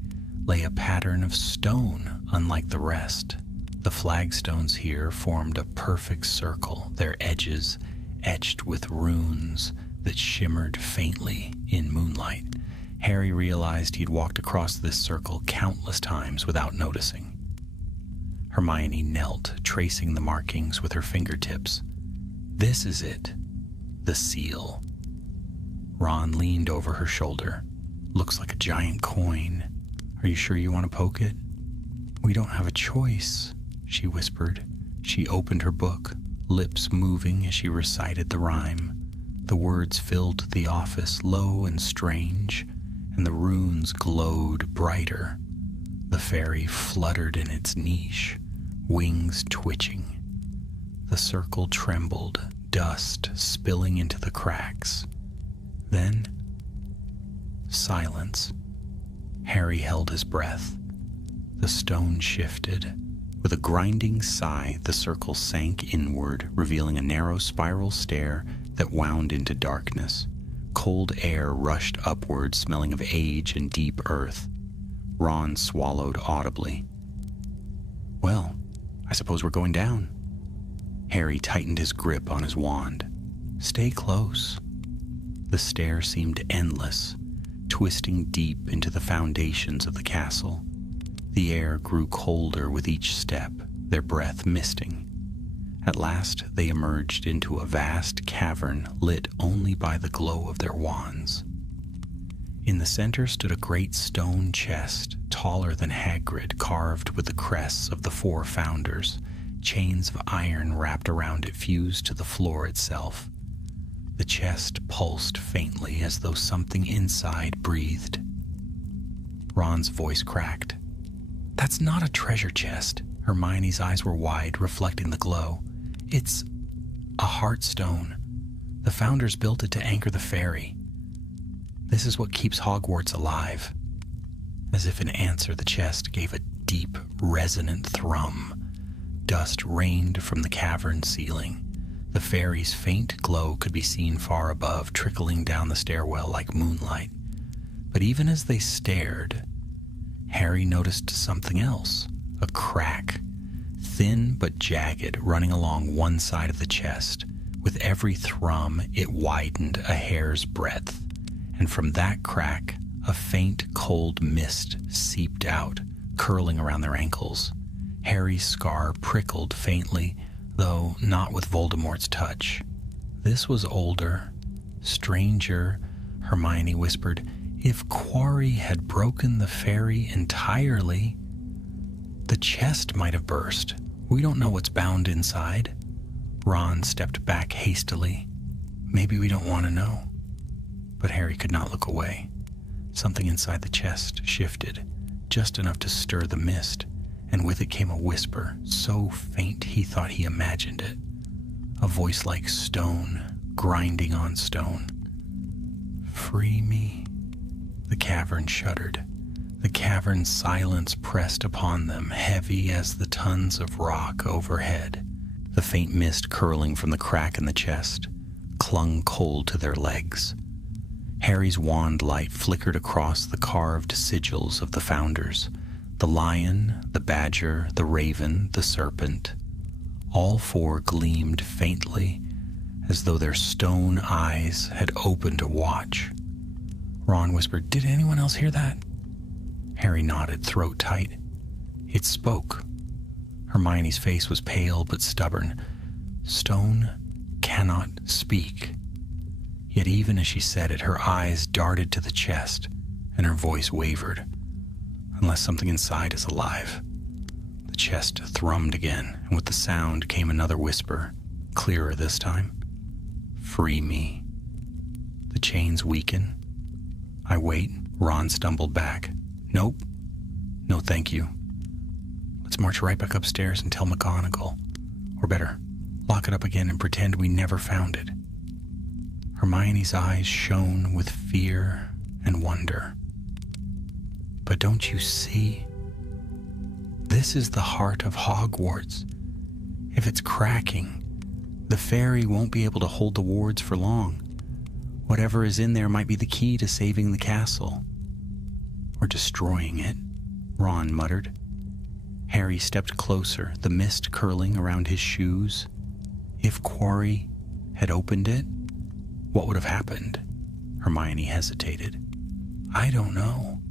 lay a pattern of stone unlike the rest. The flagstones here formed a perfect circle, their edges etched with runes that shimmered faintly in moonlight. Harry realized he'd walked across this circle countless times without noticing. Hermione knelt, tracing the markings with her fingertips. "This is it. The seal." Ron leaned over her shoulder. "Looks like a giant coin. Are you sure you want to poke it?" "We don't have a choice," she whispered. She opened her book, lips moving as she recited the rhyme. The words filled the office, low and strange, and the runes glowed brighter. The fairy fluttered in its niche, wings twitching. The circle trembled, dust spilling into the cracks. Then, silence. Harry held his breath. The stone shifted. With a grinding sigh, the circle sank inward, revealing a narrow spiral stair that wound into darkness. Cold air rushed upward, smelling of age and deep earth. Ron swallowed audibly. "Well, I suppose we're going down." Harry tightened his grip on his wand. "Stay close." The stair seemed endless, twisting deep into the foundations of the castle. The air grew colder with each step, their breath misting. At last, they emerged into a vast cavern lit only by the glow of their wands. In the center stood a great stone chest, taller than Hagrid, carved with the crests of the 4 founders. Chains of iron wrapped around it fused to the floor itself. The chest pulsed faintly as though something inside breathed. Ron's voice cracked. "That's not a treasure chest." Hermione's eyes were wide, reflecting the glow. "It's a heartstone. The founders built it to anchor the fairy. This is what keeps Hogwarts alive." As if in answer, the chest gave a deep, resonant thrum. Dust rained from the cavern ceiling. The fairy's faint glow could be seen far above, trickling down the stairwell like moonlight. But even as they stared, Harry noticed something else. A crack, thin but jagged, running along one side of the chest. With every thrum, it widened a hair's breadth. And from that crack, a faint, cold mist seeped out, curling around their ankles. Harry's scar prickled faintly, though not with Voldemort's touch. This was older, stranger, Hermione whispered. If Quarry had broken the fairy entirely, the chest might have burst. We don't know what's bound inside. Ron stepped back hastily. Maybe we don't want to know. But Harry could not look away. Something inside the chest shifted, just enough to stir the mist, and with it came a whisper, so faint he thought he imagined it. A voice like stone, grinding on stone. "Free me." The cavern shuddered. The cavern's silence pressed upon them, heavy as the tons of rock overhead. The faint mist curling from the crack in the chest clung cold to their legs. Harry's wand light flickered across the carved sigils of the founders. The lion, the badger, the raven, the serpent. All 4 gleamed faintly, as though their stone eyes had opened to watch. Ron whispered, "Did anyone else hear that?" Harry nodded, throat tight. It spoke. Hermione's face was pale but stubborn. Stone cannot speak. Yet even as she said it, her eyes darted to the chest, and her voice wavered. "Unless something inside is alive." The chest thrummed again, and with the sound came another whisper, clearer this time. "Free me." The chains weaken. I wait. Ron stumbled back. "Nope. No, thank you. Let's march right back upstairs and tell McGonagall. Or better, lock it up again and pretend we never found it." Hermione's eyes shone with fear and wonder. "But don't you see? This is the heart of Hogwarts. If it's cracking, the fairy won't be able to hold the wards for long. Whatever is in there might be the key to saving the castle. Or destroying it," Ron muttered. Harry stepped closer, the mist curling around his shoes. If Quarry had opened it, what would have happened? Hermione hesitated. "I don't know."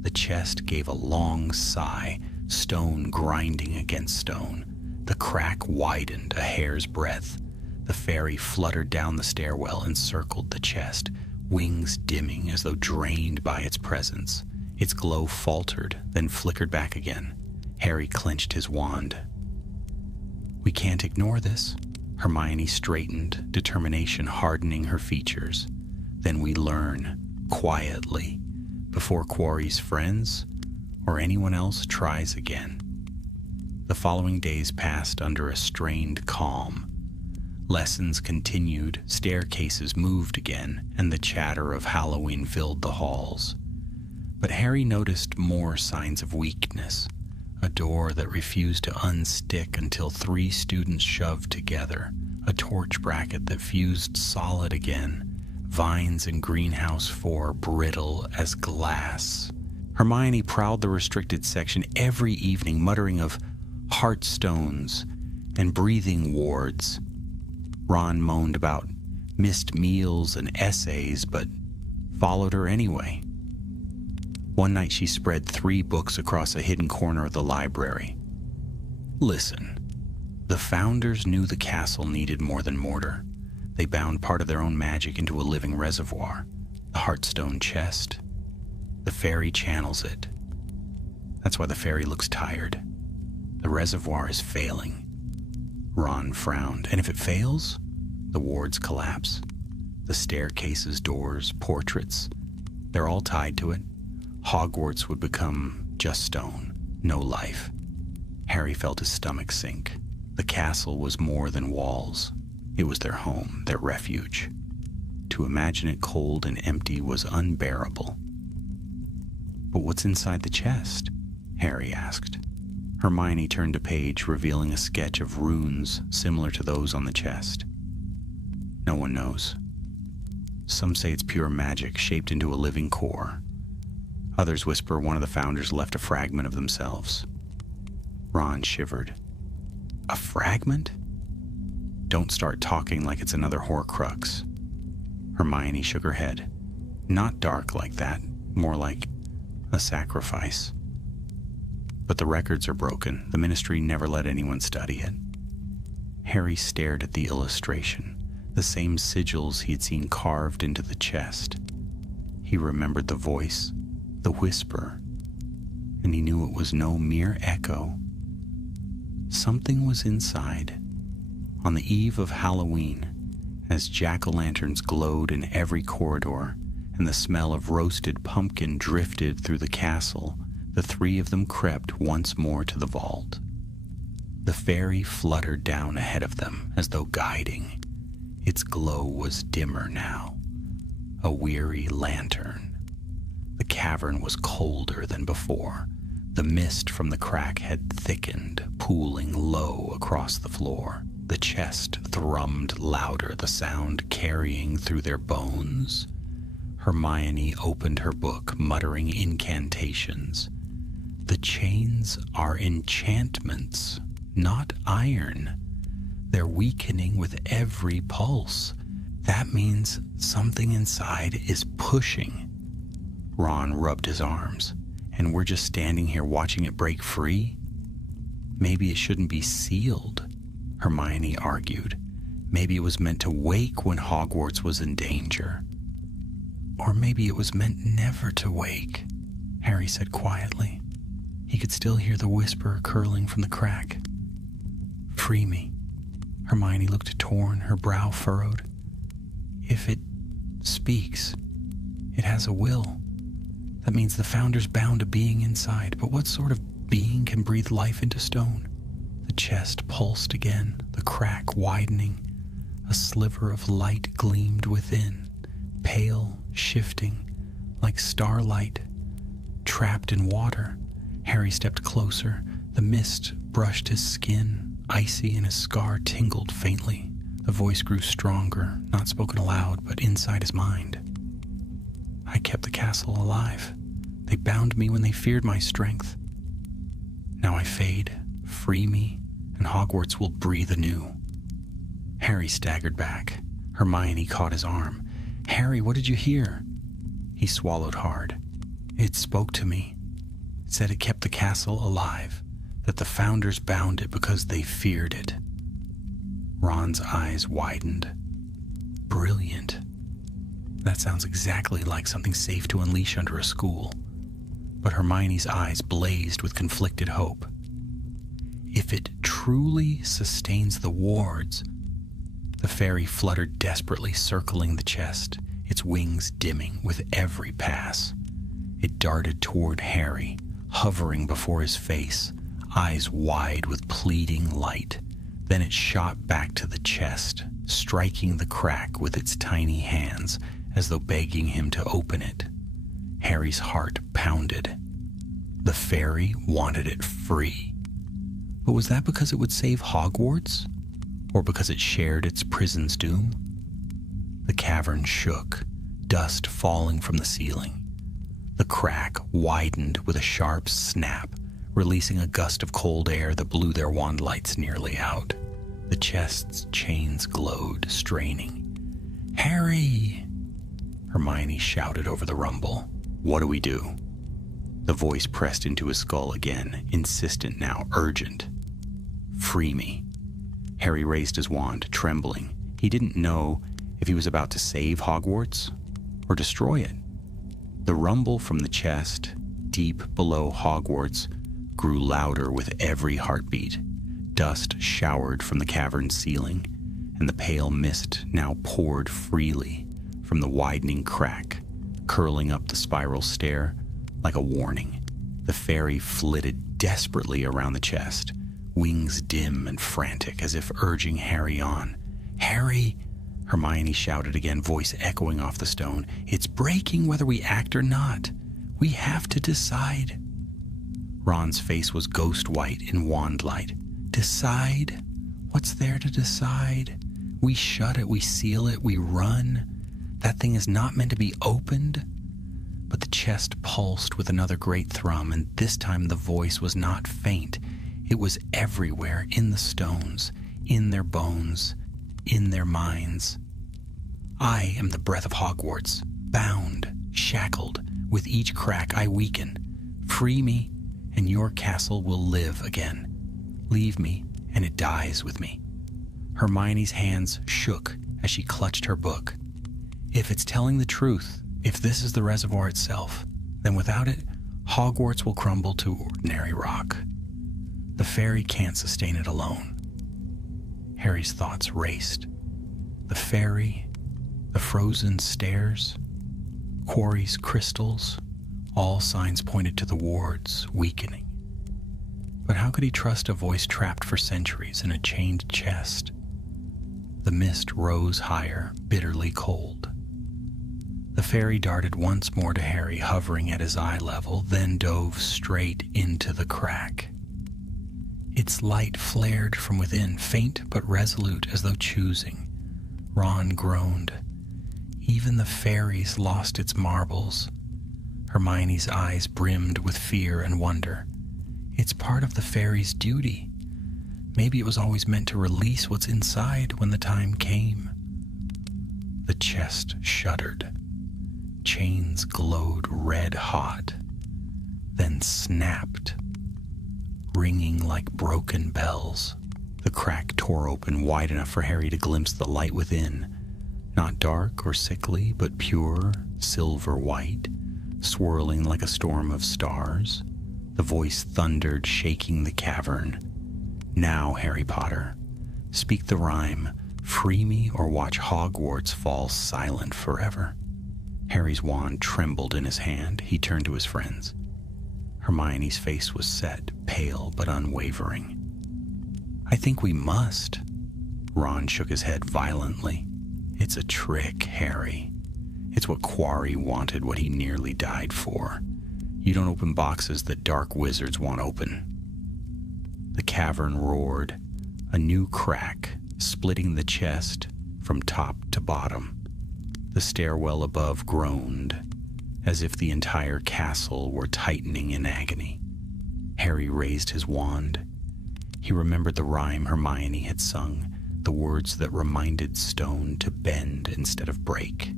The chest gave a long sigh, stone grinding against stone. The crack widened a hair's breadth. The fairy fluttered down the stairwell and circled the chest, wings dimming as though drained by its presence. Its glow faltered, then flickered back again. Harry clenched his wand. "We can't ignore this." Hermione straightened, determination hardening her features. "Then we learn, quietly, before Quarry's friends or anyone else tries again." The following days passed under a strained calm. Lessons continued, staircases moved again, and the chatter of Halloween filled the halls. But Harry noticed more signs of weakness. A door that refused to unstick until 3 students shoved together, a torch bracket that fused solid again, vines in Greenhouse 4 brittle as glass. Hermione prowled the restricted section every evening, muttering of heartstones and breathing wards. Ron moaned about missed meals and essays, but followed her anyway. One night she spread 3 books across a hidden corner of the library. Listen, the founders knew the castle needed more than mortar. They bound part of their own magic into a living reservoir, the Heartstone chest. The fairy channels it. That's why the fairy looks tired. The reservoir is failing. Ron frowned. And if it fails, the wards collapse. The staircases, doors, portraits, they're all tied to it. Hogwarts would become just stone, no life. Harry felt his stomach sink. The castle was more than walls. It was their home, their refuge. To imagine it cold and empty was unbearable. But what's inside the chest? Harry asked. Hermione turned a page, revealing a sketch of runes similar to those on the chest. No one knows. Some say it's pure magic shaped into a living core. Others whisper one of the founders left a fragment of themselves. Ron shivered. A fragment? Don't start talking like it's another Horcrux. Hermione shook her head. Not dark like that, more like a sacrifice. But the records are broken. The Ministry never let anyone study it. Harry stared at the illustration, the same sigils he had seen carved into the chest. He remembered the voice, the whisper, and he knew it was no mere echo. Something was inside. On the eve of Halloween, as jack-o'-lanterns glowed in every corridor and the smell of roasted pumpkin drifted through the castle, the 3 of them crept once more to the vault. The fairy fluttered down ahead of them as though guiding. Its glow was dimmer now, a weary lantern. The cavern was colder than before. The mist from the crack had thickened, pooling low across the floor. The chest thrummed louder, the sound carrying through their bones. Hermione opened her book, muttering incantations. The chains are enchantments, not iron. They're weakening with every pulse. That means something inside is pushing. Ron rubbed his arms. And we're just standing here watching it break free? Maybe it shouldn't be sealed, Hermione argued. Maybe it was meant to wake when Hogwarts was in danger. Or maybe it was meant never to wake, Harry said quietly. He could still hear the whisper curling from the crack. Free me. Hermione looked torn, her brow furrowed. If it speaks, it has a will. That means the founders bound a being inside, but what sort of being can breathe life into stone? The chest pulsed again, the crack widening. A sliver of light gleamed within, pale, shifting, like starlight. Trapped in water, Harry stepped closer. The mist brushed his skin, icy, and his scar tingled faintly. The voice grew stronger, not spoken aloud, but inside his mind. I kept the castle alive. They bound me when they feared my strength. Now I fade, free me, and Hogwarts will breathe anew. Harry staggered back. Hermione caught his arm. Harry, what did you hear? He swallowed hard. It spoke to me. It said it kept the castle alive, that the founders bound it because they feared it. Ron's eyes widened. Brilliant. That sounds exactly like something safe to unleash under a school. But Hermione's eyes blazed with conflicted hope. If it truly sustains the wards, the fairy fluttered desperately, circling the chest, its wings dimming with every pass. It darted toward Harry, hovering before his face, eyes wide with pleading light. Then it shot back to the chest, striking the crack with its tiny hands, as though begging him to open it. Harry's heart pounded. The fairy wanted it free. But was that because it would save Hogwarts? Or because it shared its prison's doom? The cavern shook, dust falling from the ceiling. The crack widened with a sharp snap, releasing a gust of cold air that blew their wand lights nearly out. The chest's chains glowed, straining. "Harry!" Hermione shouted over the rumble. "What do we do?" The voice pressed into his skull again, insistent now, urgent. "Free me." Harry raised his wand, trembling. He didn't know if he was about to save Hogwarts or destroy it. The rumble from the chest, deep below Hogwarts, grew louder with every heartbeat. Dust showered from the cavern's ceiling, and the pale mist now poured freely from the widening crack, curling up the spiral stair like a warning. The fairy flitted desperately around the chest, wings dim and frantic as if urging Harry on. "Harry!" Hermione shouted again, voice echoing off the stone. "It's breaking whether we act or not. We have to decide." Ron's face was ghost white in wand light. "Decide? What's there to decide? We shut it, we seal it, we run. That thing is not meant to be opened." But the chest pulsed with another great thrum, and this time the voice was not faint. It was everywhere, in the stones, in their bones, in their minds. "I am the breath of Hogwarts, bound, shackled. With each crack I weaken. Free me, and your castle will live again. Leave me, and it dies with me." Hermione's hands shook as she clutched her book. If it's telling the truth, if this is the reservoir itself, then without it, Hogwarts will crumble to ordinary rock. The fairy can't sustain it alone. Harry's thoughts raced. The fairy, the frozen stairs, Quarry's crystals, all signs pointed to the wards weakening. But how could he trust a voice trapped for centuries in a chained chest? The mist rose higher, bitterly cold. The fairy darted once more to Harry, hovering at his eye level, then dove straight into the crack. Its light flared from within, faint but resolute as though choosing. Ron groaned. Even the fairies lost its marbles. Hermione's eyes brimmed with fear and wonder. It's part of the fairy's duty. Maybe it was always meant to release what's inside when the time came. The chest shuddered. Chains glowed red hot, then snapped, ringing like broken bells. The crack tore open wide enough for Harry to glimpse the light within, not dark or sickly, but pure, silver white, swirling like a storm of stars. The voice thundered, shaking the cavern. "Now, Harry Potter, speak the rhyme, free me or watch Hogwarts fall silent forever." Harry's wand trembled in his hand. He turned to his friends. Hermione's face was set, pale but unwavering. "I think we must." Ron shook his head violently. "It's a trick, Harry. It's what Quarry wanted, what he nearly died for. You don't open boxes that dark wizards want open." The cavern roared, a new crack, splitting the chest from top to bottom. The stairwell above groaned, as if the entire castle were tightening in agony. Harry raised his wand. He remembered the rhyme Hermione had sung, the words that reminded stone to bend instead of break.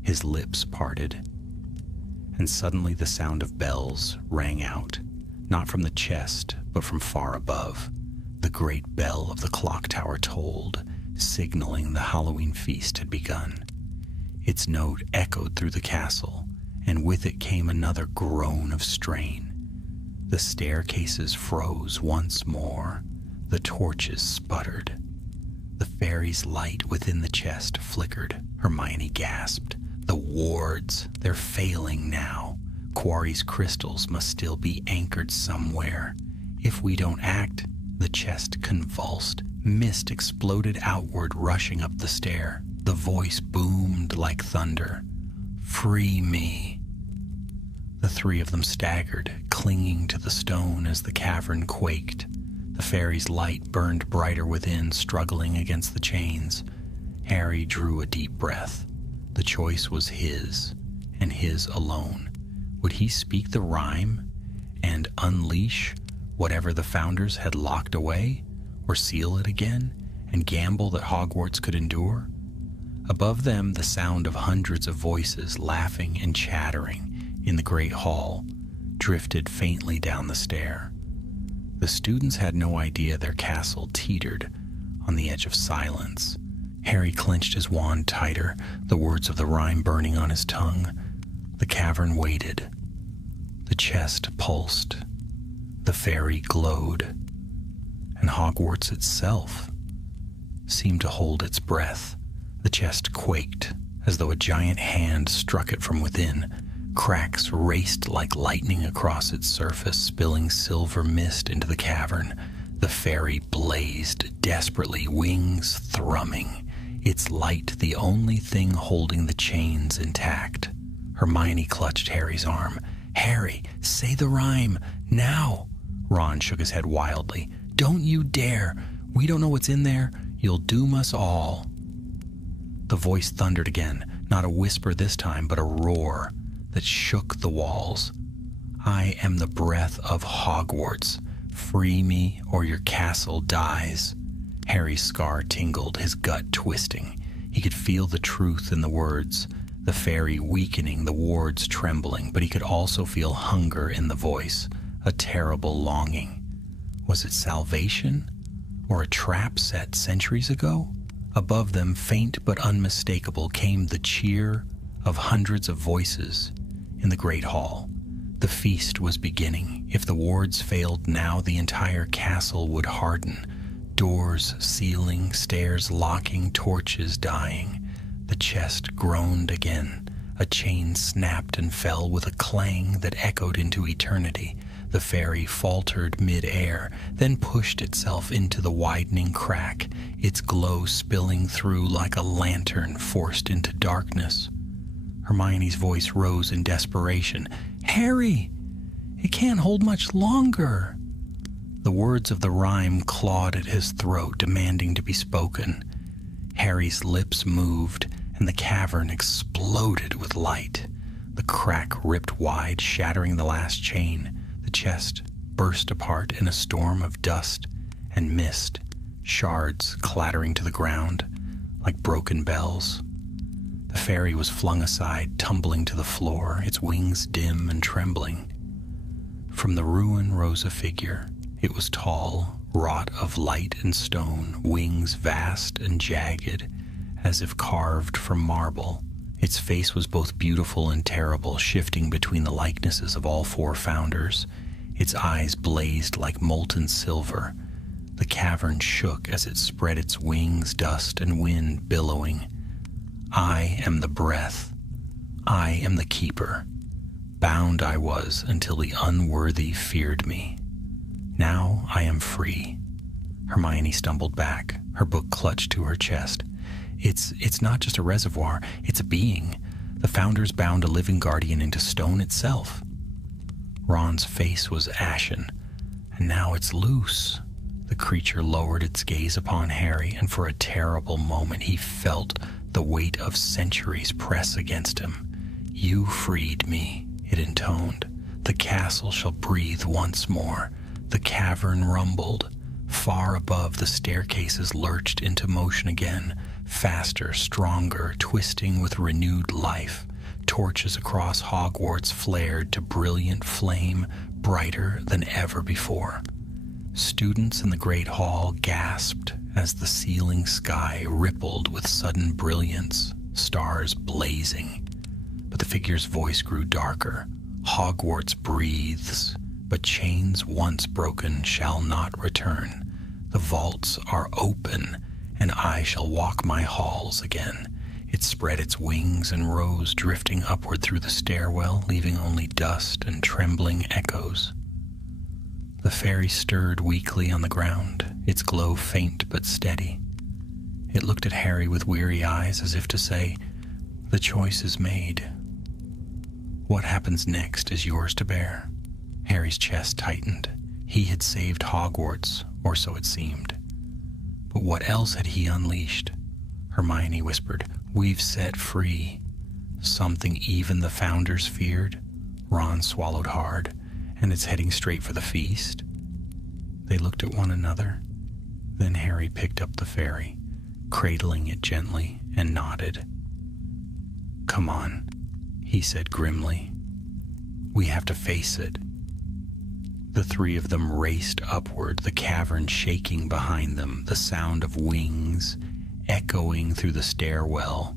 His lips parted, and suddenly the sound of bells rang out, not from the chest, but from far above. The great bell of the clock tower tolled, signaling the Halloween feast had begun. Its note echoed through the castle, and with it came another groan of strain. The staircases froze once more. The torches sputtered. The fairy's light within the chest flickered. Hermione gasped. "The wards, they're failing now. Quarry's crystals must still be anchored somewhere. If we don't act..." The chest convulsed. Mist exploded outward, rushing up the stair. The voice boomed like thunder. "Free me." The three of them staggered, clinging to the stone as the cavern quaked. The fairy's light burned brighter within, struggling against the chains. Harry drew a deep breath. The choice was his, and his alone. Would he speak the rhyme and unleash whatever the founders had locked away, or seal it again and gamble that Hogwarts could endure? Above them, the sound of hundreds of voices laughing and chattering in the great hall drifted faintly down the stair. The students had no idea their castle teetered on the edge of silence. Harry clenched his wand tighter, the words of the rhyme burning on his tongue. The cavern waited. The chest pulsed. The fairy glowed. And Hogwarts itself seemed to hold its breath. The chest quaked as though a giant hand struck it from within. Cracks raced like lightning across its surface, spilling silver mist into the cavern. The fairy blazed desperately, wings thrumming, its light the only thing holding the chains intact. Hermione clutched Harry's arm. "Harry, say the rhyme, now!" Ron shook his head wildly. "Don't you dare! We don't know what's in there. You'll doom us all." The voice thundered again, not a whisper this time, but a roar that shook the walls. "I am the breath of Hogwarts. Free me or your castle dies." Harry's scar tingled, his gut twisting. He could feel the truth in the words, the fairy weakening, the wards trembling, but he could also feel hunger in the voice, a terrible longing. Was it salvation or a trap set centuries ago? Above them, faint but unmistakable, came the cheer of hundreds of voices in the great hall. The feast was beginning. If the wards failed now, the entire castle would harden. Doors sealing, stairs locking, torches dying. The chest groaned again. A chain snapped and fell with a clang that echoed into eternity. The fairy faltered mid-air, then pushed itself into the widening crack, its glow spilling through like a lantern forced into darkness. Hermione's voice rose in desperation. "Harry! It can't hold much longer!" The words of the rhyme clawed at his throat, demanding to be spoken. Harry's lips moved, and the cavern exploded with light. The crack ripped wide, shattering the last chain. The chest burst apart in a storm of dust and mist, shards clattering to the ground like broken bells. The fairy was flung aside, tumbling to the floor, its wings dim and trembling. From the ruin rose a figure. It was tall, wrought of light and stone, wings vast and jagged, as if carved from marble. Its face was both beautiful and terrible, shifting between the likenesses of all four founders. Its eyes blazed like molten silver. The cavern shook as it spread its wings, dust and wind billowing. "I am the breath. I am the keeper. Bound I was until the unworthy feared me. Now I am free." Hermione stumbled back, her book clutched to her chest. It's not just a reservoir, it's a being. The founders bound a living guardian into stone itself." Ron's face was ashen. "And now it's loose." The creature lowered its gaze upon Harry, and for a terrible moment he felt the weight of centuries press against him. "You freed me," it intoned. "The castle shall breathe once more." The cavern rumbled. Far above, the staircases lurched into motion again, faster, stronger, twisting with renewed life. Torches across Hogwarts flared to brilliant flame, brighter than ever before. Students in the great hall gasped as the ceiling sky rippled with sudden brilliance, stars blazing. But the figure's voice grew darker. "Hogwarts breathes, but chains once broken shall not return. The vaults are open, and I shall walk my halls again." It spread its wings and rose, drifting upward through the stairwell, leaving only dust and trembling echoes. The fairy stirred weakly on the ground, its glow faint but steady. It looked at Harry with weary eyes, as if to say, "The choice is made." What happens next is yours to bear. Harry's chest tightened. He had saved Hogwarts, or so it seemed. But what else had he unleashed? Hermione whispered, "We've set free." Something even the Founders feared? Ron swallowed hard, and it's heading straight for the feast. They looked at one another. Then Harry picked up the fairy, cradling it gently, and nodded. "Come on," he said grimly. "We have to face it." The three of them raced upward, the cavern shaking behind them, the sound of wings echoing through the stairwell,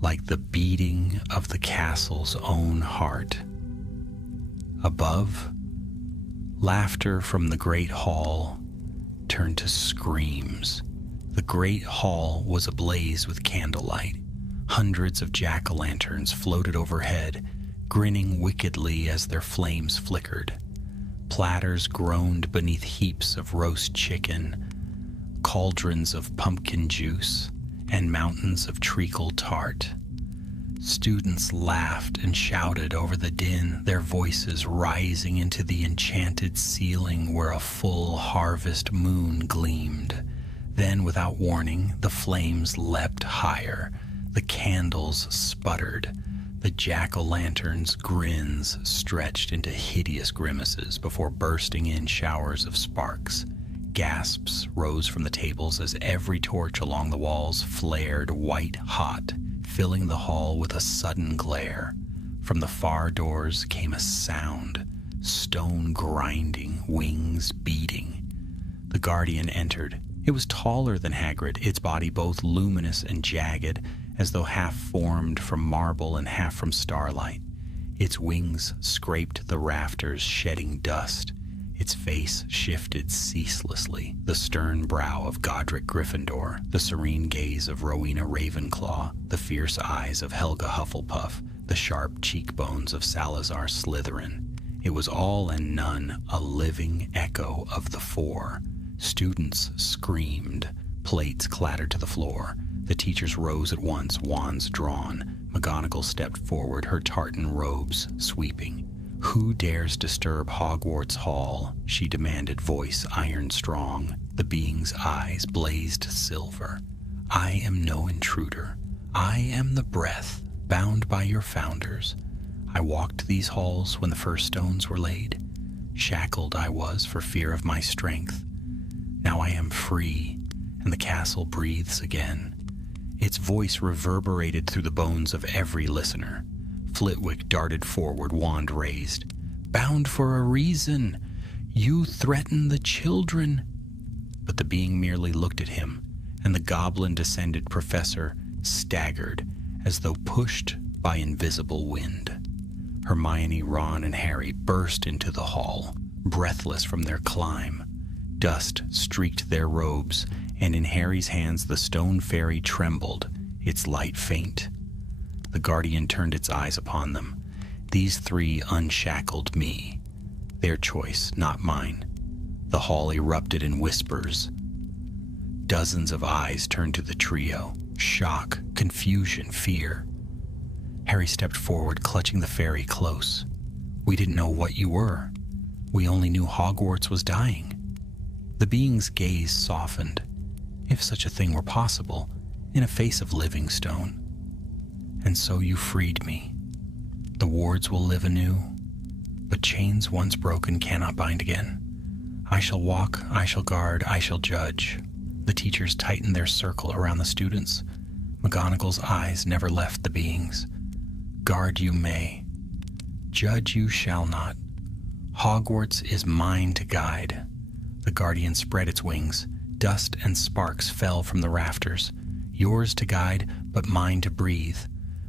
like the beating of the castle's own heart. Above, laughter from the great hall turned to screams. The great hall was ablaze with candlelight. Hundreds of jack-o'-lanterns floated overhead, grinning wickedly as their flames flickered. Platters groaned beneath heaps of roast chicken, cauldrons of pumpkin juice, and mountains of treacle tart. Students laughed and shouted over the din, their voices rising into the enchanted ceiling where a full harvest moon gleamed. Then, without warning, the flames leapt higher, the candles sputtered, the jack-o'-lanterns' grins stretched into hideous grimaces before bursting in showers of sparks. Gasps rose from the tables as every torch along the walls flared white-hot, filling the hall with a sudden glare. From the far doors came a sound, stone grinding, wings beating. The Guardian entered. It was taller than Hagrid, its body both luminous and jagged, as though half formed from marble and half from starlight. Its wings scraped the rafters, shedding dust. Its face shifted ceaselessly, the stern brow of Godric Gryffindor, the serene gaze of Rowena Ravenclaw, the fierce eyes of Helga Hufflepuff, the sharp cheekbones of Salazar Slytherin. It was all and none a living echo of the four. Students screamed. Plates clattered to the floor. The teachers rose at once, wands drawn. McGonagall stepped forward, her tartan robes sweeping. "Who dares disturb Hogwarts Hall?" she demanded, voice iron strong. The being's eyes blazed silver. "I am no intruder. I am the breath, bound by your founders. I walked these halls when the first stones were laid. Shackled I was for fear of my strength. Now I am free, and the castle breathes again." Its voice reverberated through the bones of every listener. Flitwick darted forward, wand raised. "Bound for a reason. You threaten the children." But the being merely looked at him, and the goblin-descended professor staggered as though pushed by invisible wind. Hermione, Ron, and Harry burst into the hall, breathless from their climb. Dust streaked their robes, and in Harry's hands the stone fairy trembled, its light faint. The Guardian turned its eyes upon them. These three unshackled me. Their choice, not mine. The hall erupted in whispers. Dozens of eyes turned to the trio. Shock, confusion, fear. Harry stepped forward, clutching the fairy close. "We didn't know what you were. We only knew Hogwarts was dying." The being's gaze softened, if such a thing were possible, in a face of living stone. "And so you freed me. The wards will live anew, but chains once broken cannot bind again. I shall walk, I shall guard, I shall judge." The teachers tightened their circle around the students. McGonagall's eyes never left the beings. "Guard you may. Judge you shall not. Hogwarts is mine to guide." The Guardian spread its wings. Dust and sparks fell from the rafters. "Yours to guide, but mine to breathe.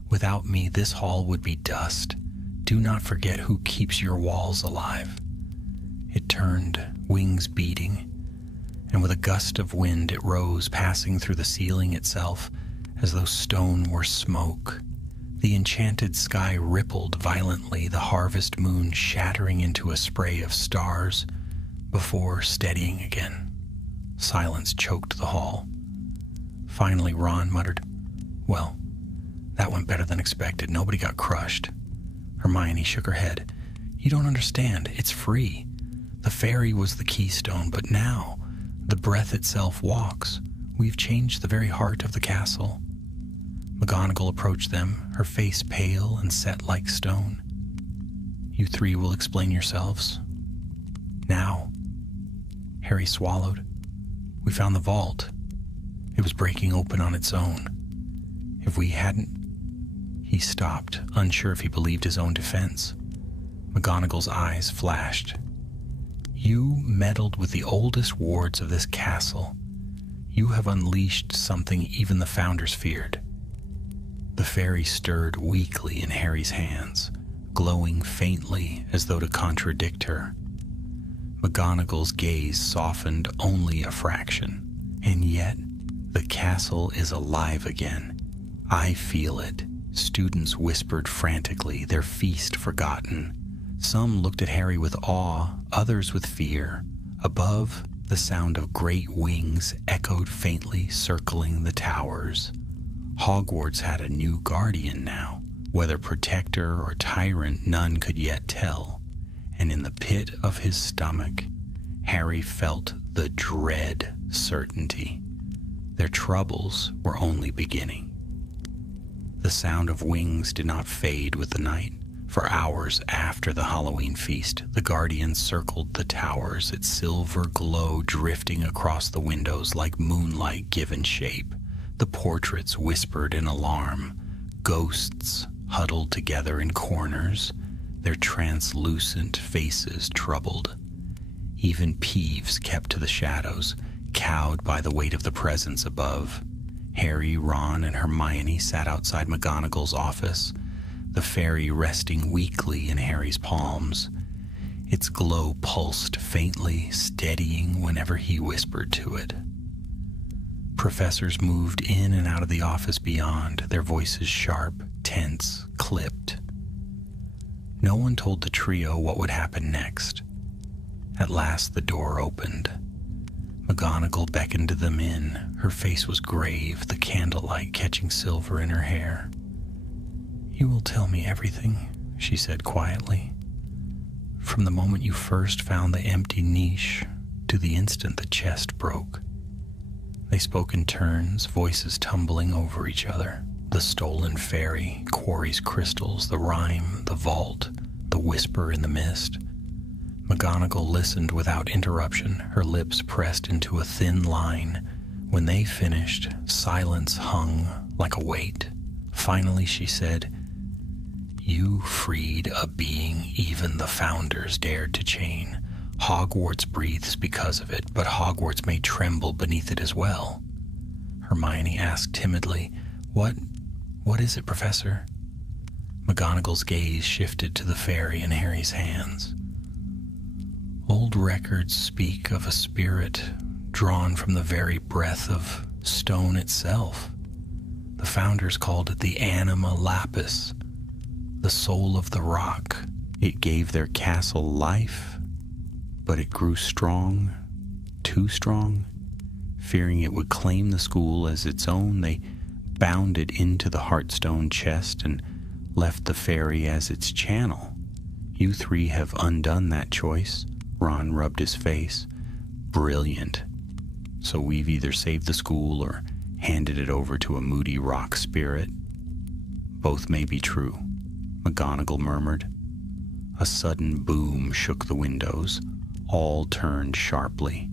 Without me, this hall would be dust. Do not forget who keeps your walls alive." It turned, wings beating, and with a gust of wind it rose, passing through the ceiling itself, as though stone were smoke. The enchanted sky rippled violently, the harvest moon shattering into a spray of stars, before steadying again. Silence choked the hall. Finally, Ron muttered, "Well, that went better than expected. Nobody got crushed." Hermione shook her head. You don't understand. It's free. The fairy was the keystone, but now the breath itself walks. We've changed the very heart of the castle. McGonagall approached them, her face pale and set like stone. You three will explain yourselves. Now. Harry swallowed. We found the vault. It was breaking open on its own. If we hadn't... He stopped, unsure if he believed his own defense. McGonagall's eyes flashed. You meddled with the oldest wards of this castle. You have unleashed something even the Founders feared. The fairy stirred weakly in Harry's hands, glowing faintly as though to contradict her. McGonagall's gaze softened only a fraction, and yet the castle is alive again. I feel it. Students whispered frantically, their feast forgotten. Some looked at Harry with awe, others with fear. Above, the sound of great wings echoed faintly, circling the towers. Hogwarts had a new guardian now. Whether protector or tyrant, none could yet tell. And in the pit of his stomach, Harry felt the dread certainty. Their troubles were only beginning. The sound of wings did not fade with the night. For hours after the Halloween feast, the Guardian circled the towers, its silver glow drifting across the windows like moonlight given shape. The portraits whispered in alarm. Ghosts huddled together in corners, their translucent faces troubled. Even Peeves kept to the shadows, cowed by the weight of the presence above. Harry, Ron, and Hermione sat outside McGonagall's office, the fairy resting weakly in Harry's palms. Its glow pulsed faintly, steadying whenever he whispered to it. Professors moved in and out of the office beyond, their voices sharp, tense, clipped. No one told the trio what would happen next. At last the door opened. McGonagall beckoned them in. Her face was grave, the candlelight catching silver in her hair. You will tell me everything, she said quietly. From the moment you first found the empty niche to the instant the chest broke. They spoke in turns, voices tumbling over each other. The stolen fairy, Quarry's crystals, the rhyme, the vault, the whisper in the mist. McGonagall listened without interruption, her lips pressed into a thin line. When they finished, silence hung like a weight. Finally, she said, You freed a being even the Founders dared to chain. Hogwarts breathes because of it, but Hogwarts may tremble beneath it as well. Hermione asked timidly, What is it, Professor? McGonagall's gaze shifted to the fairy in Harry's hands. Old records speak of a spirit drawn from the very breath of stone itself. The Founders called it the anima lapis, the soul of the rock. It gave their castle life, but it grew strong, too strong. Fearing it would claim the school as its own, they bound it into the Heartstone chest and left the fairy as its channel. You three have undone that choice. Ron rubbed his face. Brilliant. So we've either saved the school or handed it over to a moody rock spirit. Both may be true, McGonagall murmured. A sudden boom shook the windows. All turned sharply.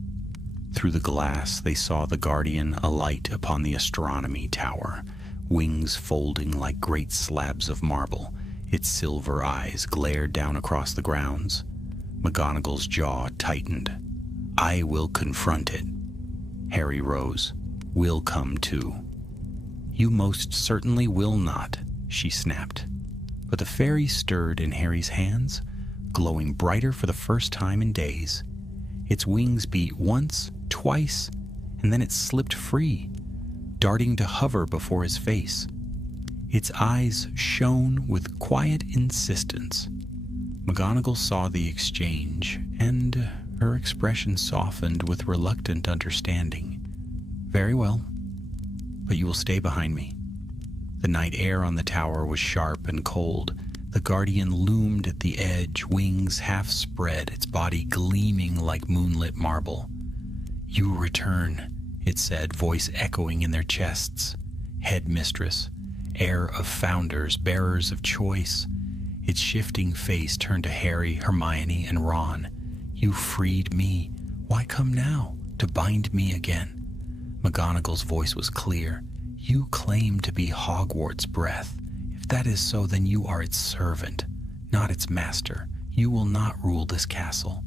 Through the glass, they saw the Guardian alight upon the astronomy tower, wings folding like great slabs of marble. Its silver eyes glared down across the grounds. McGonagall's jaw tightened. I will confront it. Harry rose. We'll come too. You most certainly will not, she snapped. But the fairy stirred in Harry's hands, glowing brighter for the first time in days. Its wings beat once, twice, and then it slipped free, darting to hover before his face. Its eyes shone with quiet insistence. McGonagall saw the exchange, and her expression softened with reluctant understanding. Very well, but you will stay behind me. The night air on the tower was sharp and cold. The guardian loomed at the edge, wings half spread, its body gleaming like moonlit marble. "You return," it said, voice echoing in their chests. Headmistress, heir of founders, bearers of choice. Its shifting face turned to Harry, Hermione, and Ron. "You freed me. Why come now? To bind me again?" McGonagall's voice was clear. "You claim to be Hogwarts' breath. If that is so, then you are its servant, not its master. You will not rule this castle."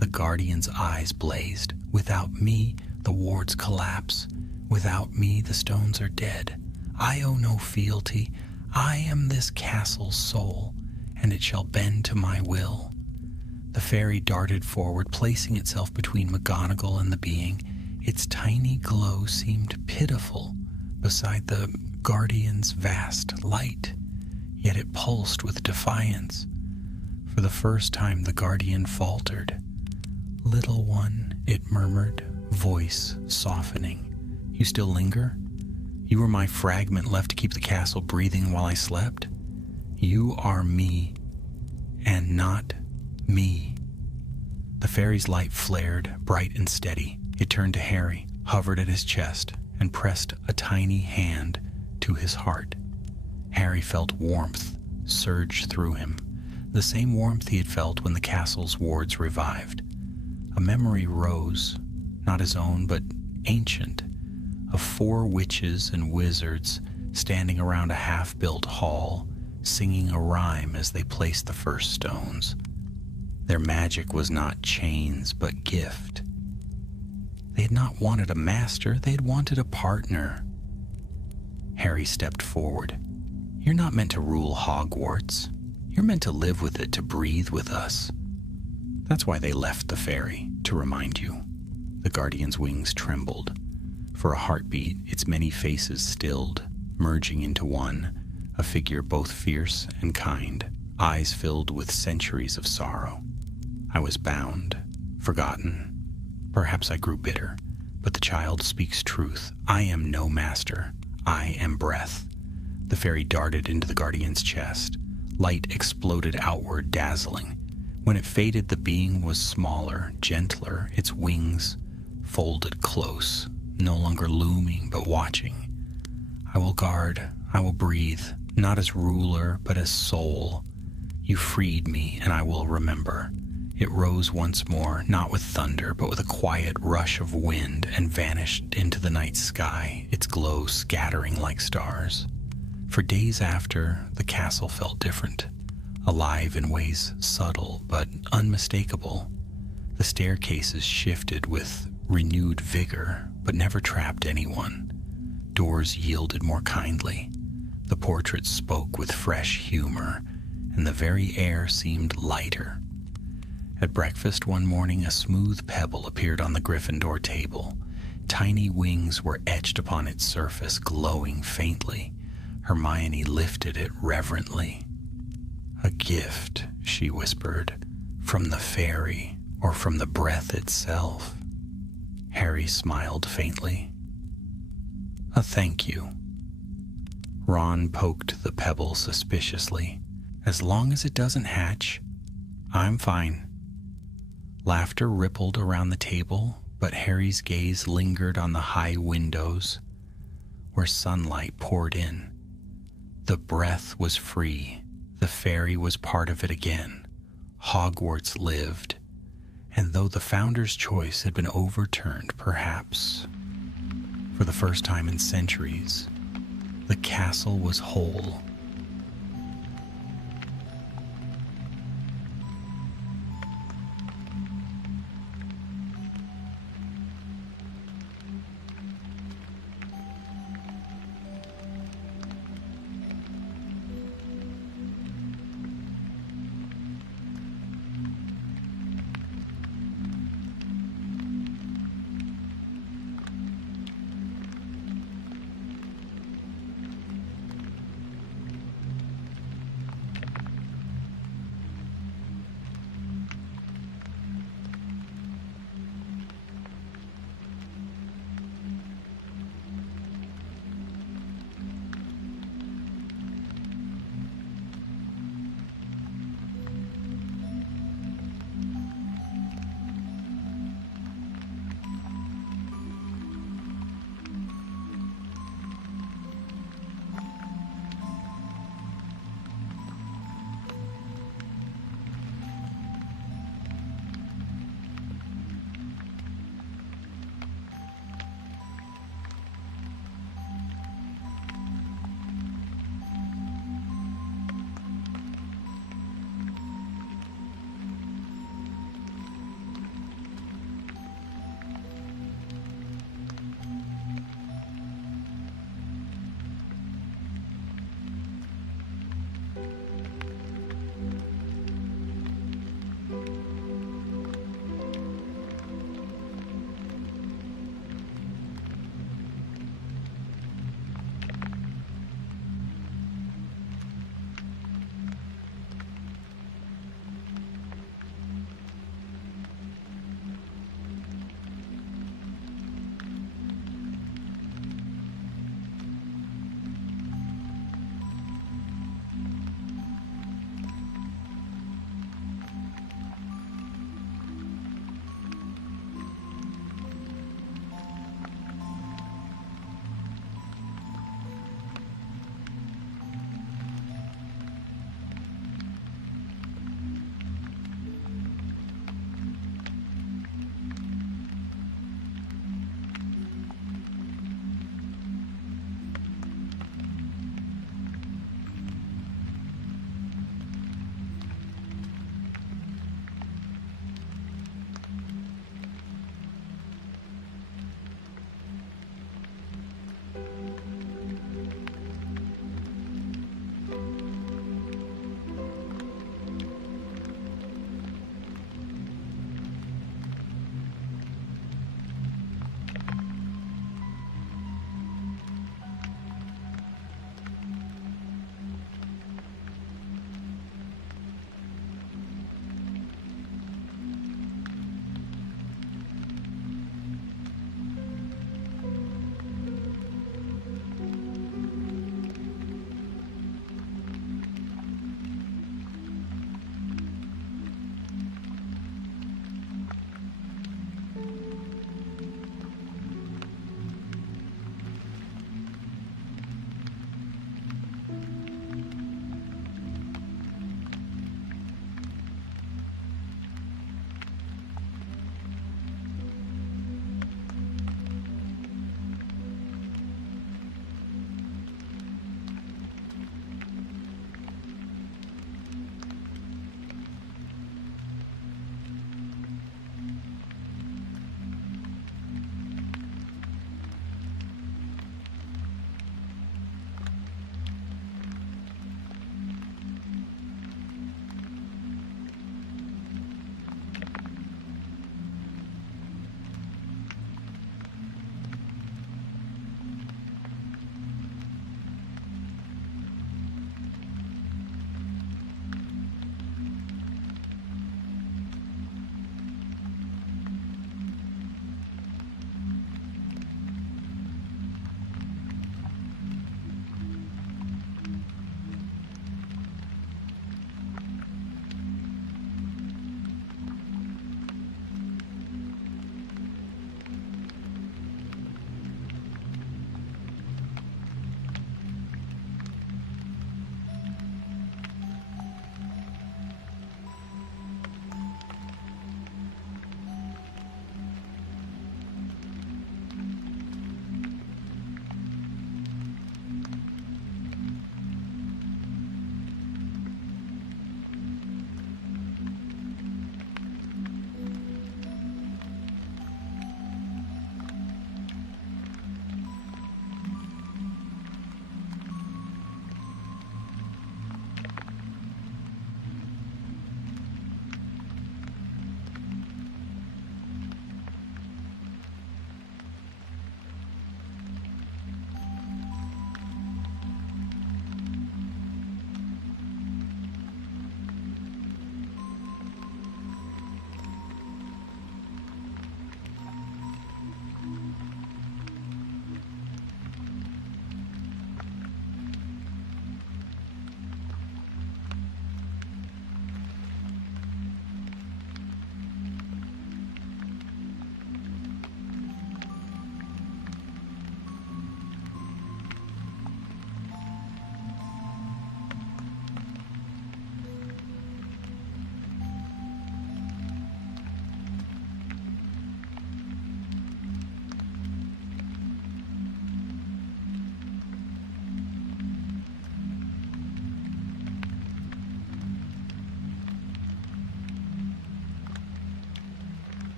The Guardian's eyes blazed. "Without me, the wards collapse. Without me, the stones are dead. I owe no fealty. I am this castle's soul, and it shall bend to my will." The fairy darted forward, placing itself between McGonagall and the being. Its tiny glow seemed pitiful beside the Guardian's vast light, yet it pulsed with defiance. For the first time, the Guardian faltered. "Little one," it murmured, voice softening. "You still linger? You were my fragment left to keep the castle breathing while I slept. You are me, and not me." The fairy's light flared, bright and steady. It turned to Harry, hovered at his chest, and pressed a tiny hand to his heart. Harry felt warmth surge through him, the same warmth he had felt when the castle's wards revived. A memory rose, not his own, but ancient, of 4 witches and wizards standing around a half-built hall, singing a rhyme as they placed the first stones. Their magic was not chains, but gift. They had not wanted a master, they had wanted a partner. Harry stepped forward. "You're not meant to rule Hogwarts. You're meant to live with it, to breathe with us." "That's why they left the fairy, to remind you." The Guardian's wings trembled. For a heartbeat, its many faces stilled, merging into one, a figure both fierce and kind, eyes filled with centuries of sorrow. "I was bound, forgotten. Perhaps I grew bitter, but the child speaks truth. I am no master. I am breath." The fairy darted into the Guardian's chest. Light exploded outward, dazzling. When it faded, the being was smaller, gentler, its wings folded close, no longer looming, but watching. "I will guard, I will breathe, not as ruler, but as soul. You freed me, and I will remember." It rose once more, not with thunder, but with a quiet rush of wind, and vanished into the night sky, its glow scattering like stars. For days after, the castle felt different, alive in ways subtle but unmistakable. The staircases shifted with renewed vigor, but never trapped anyone. Doors yielded more kindly. The portraits spoke with fresh humor, and the very air seemed lighter. At breakfast one morning, a smooth pebble appeared on the Gryffindor table. Tiny wings were etched upon its surface, glowing faintly. Hermione lifted it reverently. "A gift," she whispered, "from the fairy, or from the breath itself." Harry smiled faintly. "A thank you." Ron poked the pebble suspiciously. "As long as it doesn't hatch, I'm fine." Laughter rippled around the table, but Harry's gaze lingered on the high windows where sunlight poured in. The breath was free. The fairy was part of it again. Hogwarts lived. And though the founder's choice had been overturned, perhaps for the first time in centuries, the castle was whole.